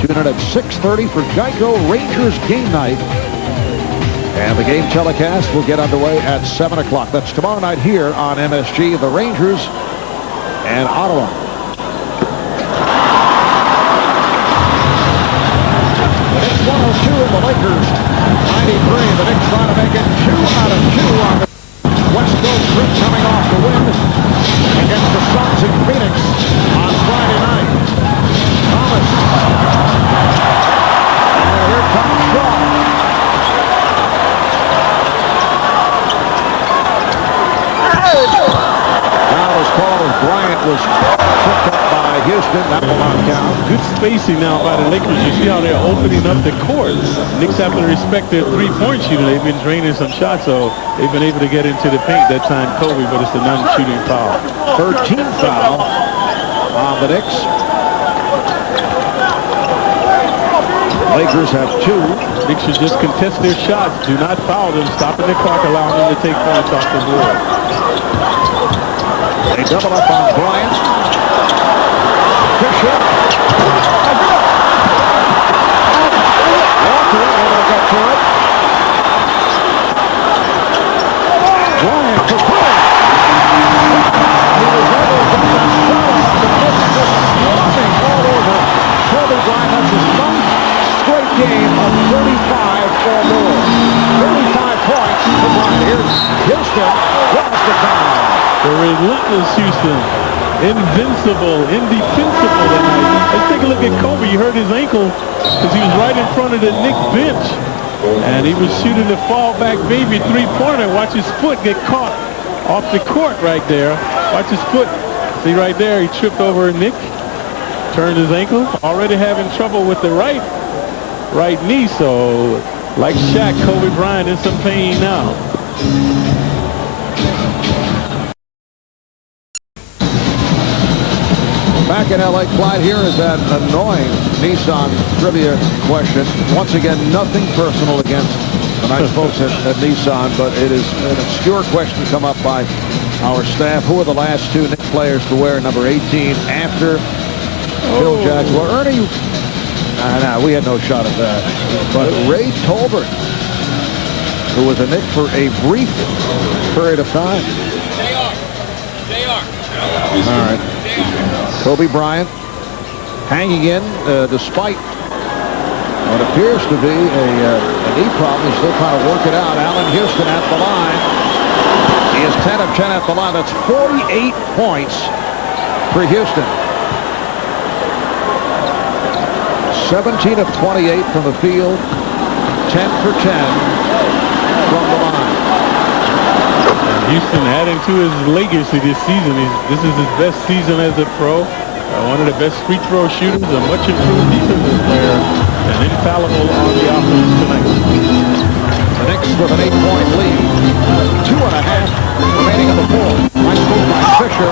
Tune in at 6:30 for Geico Rangers game night. And the game telecast will get underway at 7 o'clock. That's tomorrow night here on MSG, the Rangers and Ottawa. It's 102 in the Lakers. 93. The Knicks trying to make it 2 out of 2 on the West Coast trip, coming off the win against the Suns in Phoenix on Friday night. Thomas. And here comes Shaw. Foul is called as Bryant was tripped up by Houston. That will not count. Good spacing now by the Lakers. You see how they're opening up the court. Knicks have to respect their three-point shooter. They've been draining some shots, so they've been able to get into the paint. That time Kobe, but it's a non-shooting foul. 13th foul on the Knicks. Lakers have 2. Knicks should just contest their shots. Do not foul them. Stopping the clock, allowing them to take points off the board. They double up on Bryant. Fisher. Walker able to get to it. Bryant for 3. He was able to get the shot off. The Knicks just swarming all over. Kobe Bryant has his 9th straight game of 35 or more. Houston draws the foul. The relentless Houston. Invincible, indefensible tonight. Let's take a look at Kobe. He hurt his ankle because he was right in front of the Knicks bench. And he was shooting the fallback baby three-pointer. Watch his foot get caught off the court right there. Watch his foot. See right there, he tripped over Nick. Turned his ankle. Already having trouble with the right knee. So, like Shaq, Kobe Bryant in some pain now. Back in L.A., Clyde, here is that annoying Nissan trivia question. Once again, nothing personal against the nice folks at Nissan, but it is an obscure question come up by our staff. Who are the last two Knicks players to wear number 18 after Phil Jackson? Well, Ernie, no, we had no shot at that. But Ray Tolbert, who was a Knick for a brief period of time. They are. All right. Kobe Bryant hanging in despite what appears to be a knee problem. He's still trying to work it out. Allen Houston at the line. He is 10 of 10 at the line. That's 48 points for Houston. 17 of 28 from the field. 10 for 10 from the line. Houston adding to his legacy this season. This is his best season as a pro. One of the best free throw shooters, a much improved defensive player, and infallible on the offense tonight. The Knicks with an 8-point lead. 2.5 remaining in the fourth. Nice move by Fisher.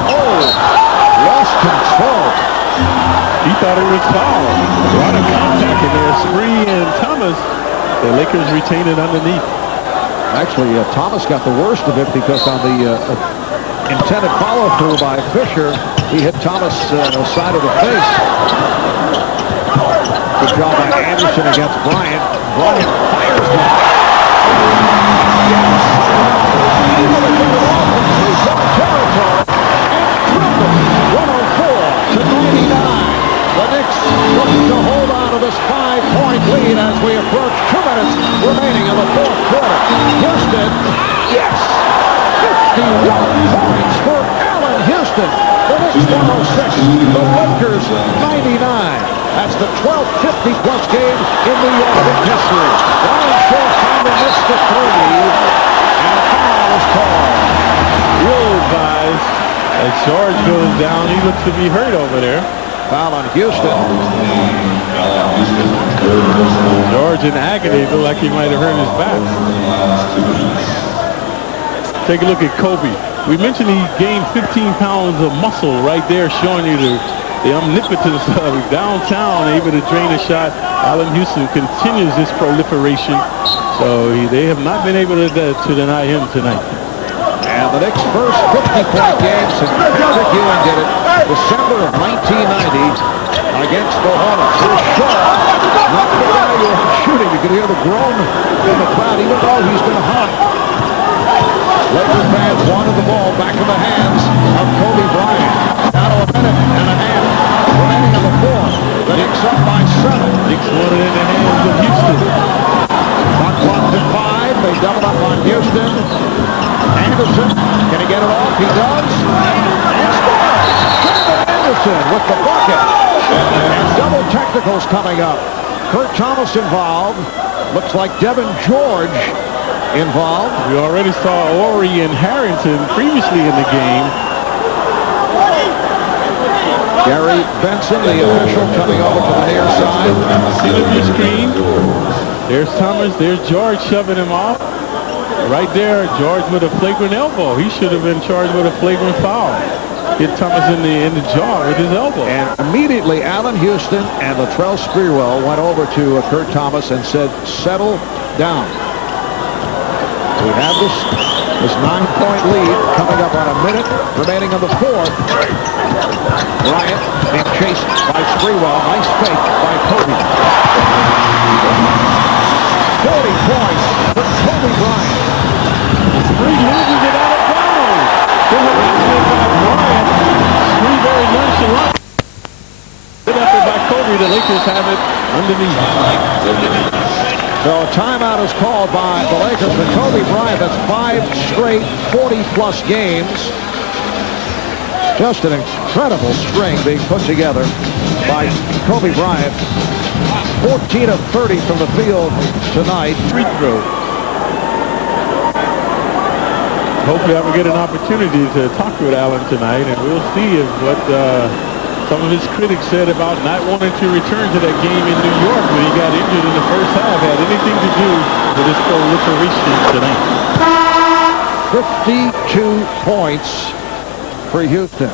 Lost control. He thought it was foul. A lot of contact in there. Spree and Thomas. The Lakers retain it underneath. Actually, Thomas got the worst of it because on the intended follow-through by Fisher, he hit Thomas side of the face. Good job by Anderson against Bryant. Bryant fires one. 104 to 99. The Knicks looking to hold on to this 5-point lead as we approach 2 minutes remaining in the fourth quarter. Houston, yes! 51 points for Allen Houston. The Knicks 106. The Lakers 99. That's the 12th 50-plus game in New York history. Ryan Shaw finally missed the three, and a foul is called. Real guys. As George goes down, he looks to be hurt over there. Foul on Houston. George in agony, looked like he might have hurt his back. Take a look at Kobe. We mentioned he gained 15 pounds of muscle right there, showing you the omnipotence of downtown, able to drain a shot. Allen Houston continues his proliferation, so they have not been able to deny him tonight. And the Knicks' first 50-point game since Patrick Ewing did it December of 1990 against the Hornets. Here's Shaw. Not the value of shooting. You can hear the groan in the crowd, even though he's been hot. Lakers fans wanted the ball back in the hands of Kobe Bryant. Down to a minute and a half remaining in the fourth. The Knicks up by 7. Knicks wanted in the hands of Houston. Shot clock to 5. They double up on Houston. Anderson, can he get it off? He does. And scores! Kevin Anderson with the bucket. And double technicals coming up. Kurt Thomas involved. Looks like Devin George involved. We already saw Ori and Harrington previously in the game. Gary Benson, the official, coming over to the near side. See the screen. There's Thomas. There's George shoving him off. Right there, George with a flagrant elbow. He should have been charged with a flagrant foul. Hit Thomas in the jaw with his elbow. And immediately, Allen Houston and Latrell Sprewell went over to Kurt Thomas and said, "Settle down." We have this 9-point lead coming up on a minute remaining in the fourth. Bryant being chased by Sprewell. Nice fake by Kobe. 40 points for Kobe Bryant. Spree loses it out of bounds. Good harassment by Bryant. Spree very nonchalant. Good effort by Kobe. The Lakers have it underneath. So a timeout is called by the Lakers. And Kobe Bryant, that's 5 straight 40-plus games. Just an incredible string being put together by Kobe Bryant. 14 of 30 from the field tonight. Free throw. Hopefully I will get an opportunity to talk with Allen tonight, and we'll see if what some of his critics said about not wanting to return to that game in New York when he got injured in the first half had anything to do with his proliferation tonight. 52 points for Houston.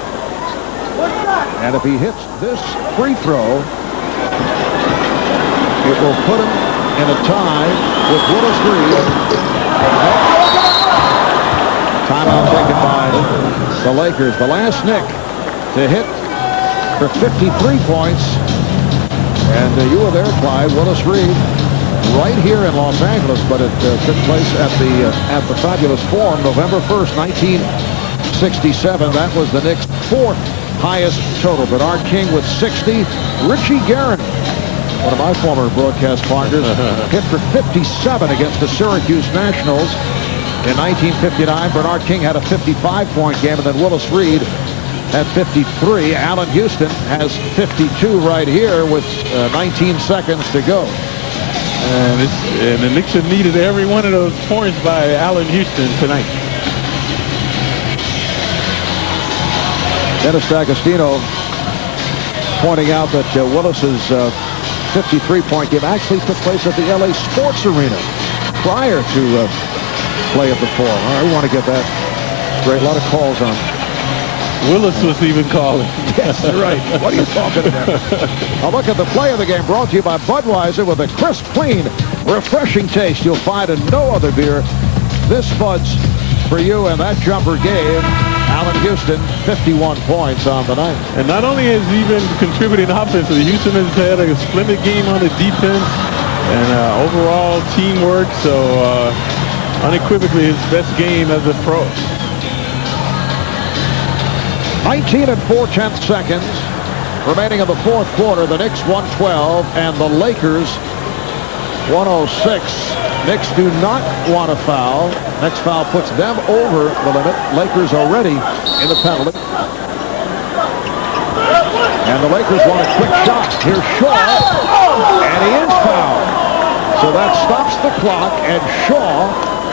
And if he hits this free throw, it will put him in a tie with Willis Reed. Timeout taken by the Lakers. The last Knick to hit for 53 points. And you were there, Clyde. Willis Reed, right here in Los Angeles, but it took place at the Fabulous Forum, November 1st, 1967. That was the Knicks' 4th highest total. Bernard King with 60. Richie Guerin, one of my former broadcast partners, hit for 57 against the Syracuse Nationals in 1959. Bernard King had a 55-point game, and then Willis Reed had 53. Allen Houston has 52 right here with 19 seconds to go. And the Knicks have needed every one of those points by Allen Houston tonight. Dennis D'Agostino pointing out that Willis's 53-point game actually took place at the LA Sports Arena prior to play at the Forum. All right, we want to get that straight. A lot of calls on. Willis was even calling. Yes, right. What are you talking about? A look at the play of the game brought to you by Budweiser with a crisp, clean, refreshing taste you'll find in no other beer. This Bud's for you, and that jumper gave Allen Houston 51 points on the night. And not only has he been contributing offensively, Houston has had a splendid game on the defense and overall teamwork. So unequivocally his best game as a pro. 19 and 4/10 seconds remaining in the fourth quarter. The Knicks 112 and the Lakers 106. Knicks do not want a foul. Next foul puts them over the limit. Lakers already in the penalty. And the Lakers want a quick shot. Here's Shaw, and he is fouled. So that stops the clock, and Shaw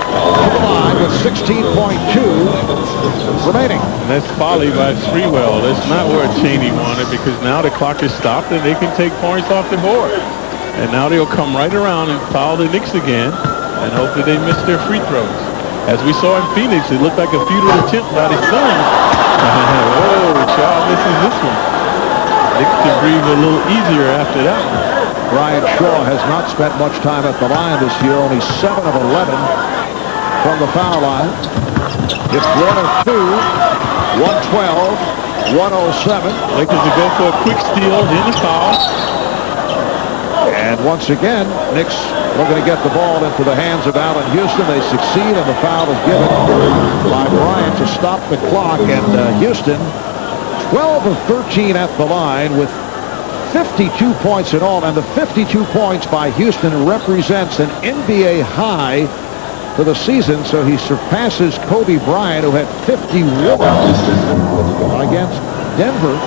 to the line with 16.2 remaining. And that's folly by Sprewell. That's not where Cheney wanted, because now the clock is stopped and they can take points off the board. And now they'll come right around and foul the Knicks again, and hopefully they miss their free throws. As we saw in Phoenix, it looked like a futile attempt by the Suns. Oh, Shaw misses this one. Knicks can breathe a little easier after that one. Brian Shaw has not spent much time at the line this year, only 7 of 11 from the foul line. It's 1 of 2, 112, 107. Lakers will go for a quick steal, then the foul. And once again, Knicks looking to get the ball into the hands of Allen Houston. They succeed, and the foul is given by Bryant to stop the clock. And Houston, 12 of 13 at the line with 52 points in all. And the 52 points by Houston represents an NBA high for the season. So he surpasses Kobe Bryant, who had 51 against Denver.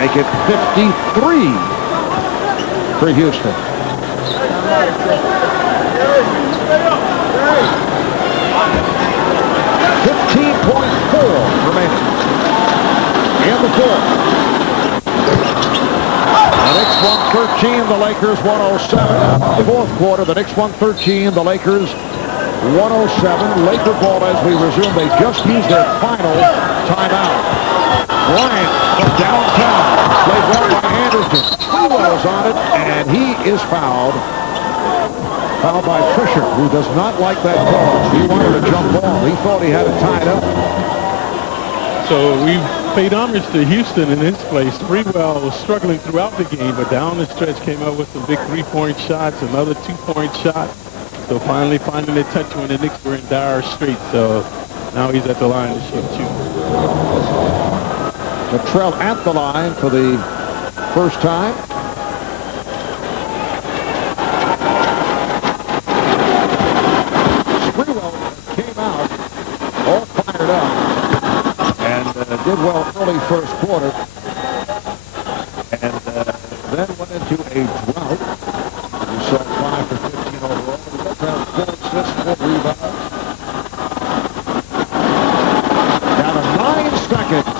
Make it 53 for Houston. 15.4 remaining in the fourth. The Knicks 113, the Lakers 107. The fourth quarter, the Knicks 113, the Lakers 107. Laker ball as we resume. They just used their final timeout. Bryant from downtown. Played well by Anderson. Sprewell is on it, and he is fouled. Fouled by Fisher, who does not like that call. He wanted to jump ball. He thought he had it tied up. So we've paid homage to Houston in his place. Sprewell was struggling throughout the game, but down the stretch came up with some big three-point shots, another two-point shot. So finally finding a touch when the Knicks were in dire straits. So now he's at the line to shoot two. Latrell at the line for the first time. Sprewell came out all fired up and did well early first quarter. And then went into a drought. We saw 5 for 15 overall. He does have 4 assists, 4 rebounds. Down to 9 seconds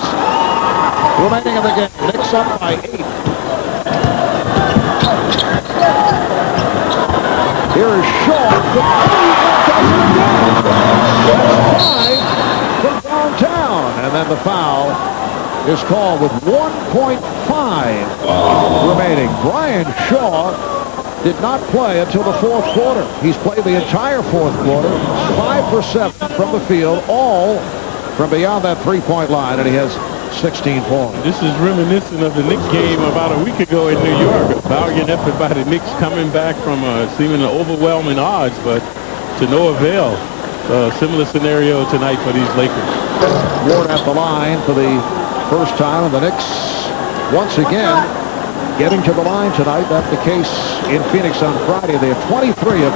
remaining in the game. Knicks up by 8. Here is Shaw. From downtown. And then the foul is called with 1.5 remaining. Brian Shaw did not play until the fourth quarter. He's played the entire fourth quarter, 5 for 7 from the field, all from beyond that three-point line, and he has 16 points. This is reminiscent of the Knicks game about a week ago in New York. A valiant effort by the Knicks coming back from seemingly overwhelming odds, but to no avail. Similar scenario tonight for these Lakers. Ward at the line for the first time, and the Knicks once again getting to the line tonight. That's the case in Phoenix on Friday. They have 23 of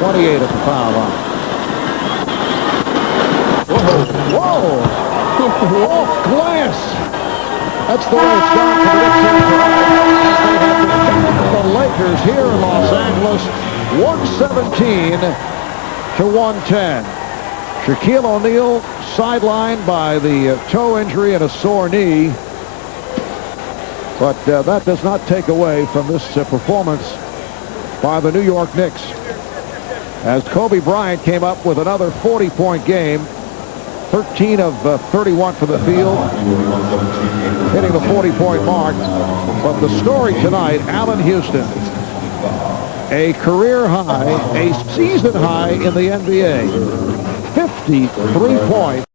28 at the foul line. Whoa! Off glass! That's the way it's gone for the Knicks. The Lakers here in Los Angeles, 117 to 110. Shaquille O'Neal sidelined by the toe injury and a sore knee. But that does not take away from this performance by the New York Knicks. As Kobe Bryant came up with another 40-point game, 13 of 31 for the field, hitting the 40-point mark. But the story tonight, Allen Houston, a career high, a season high in the NBA, 53 points.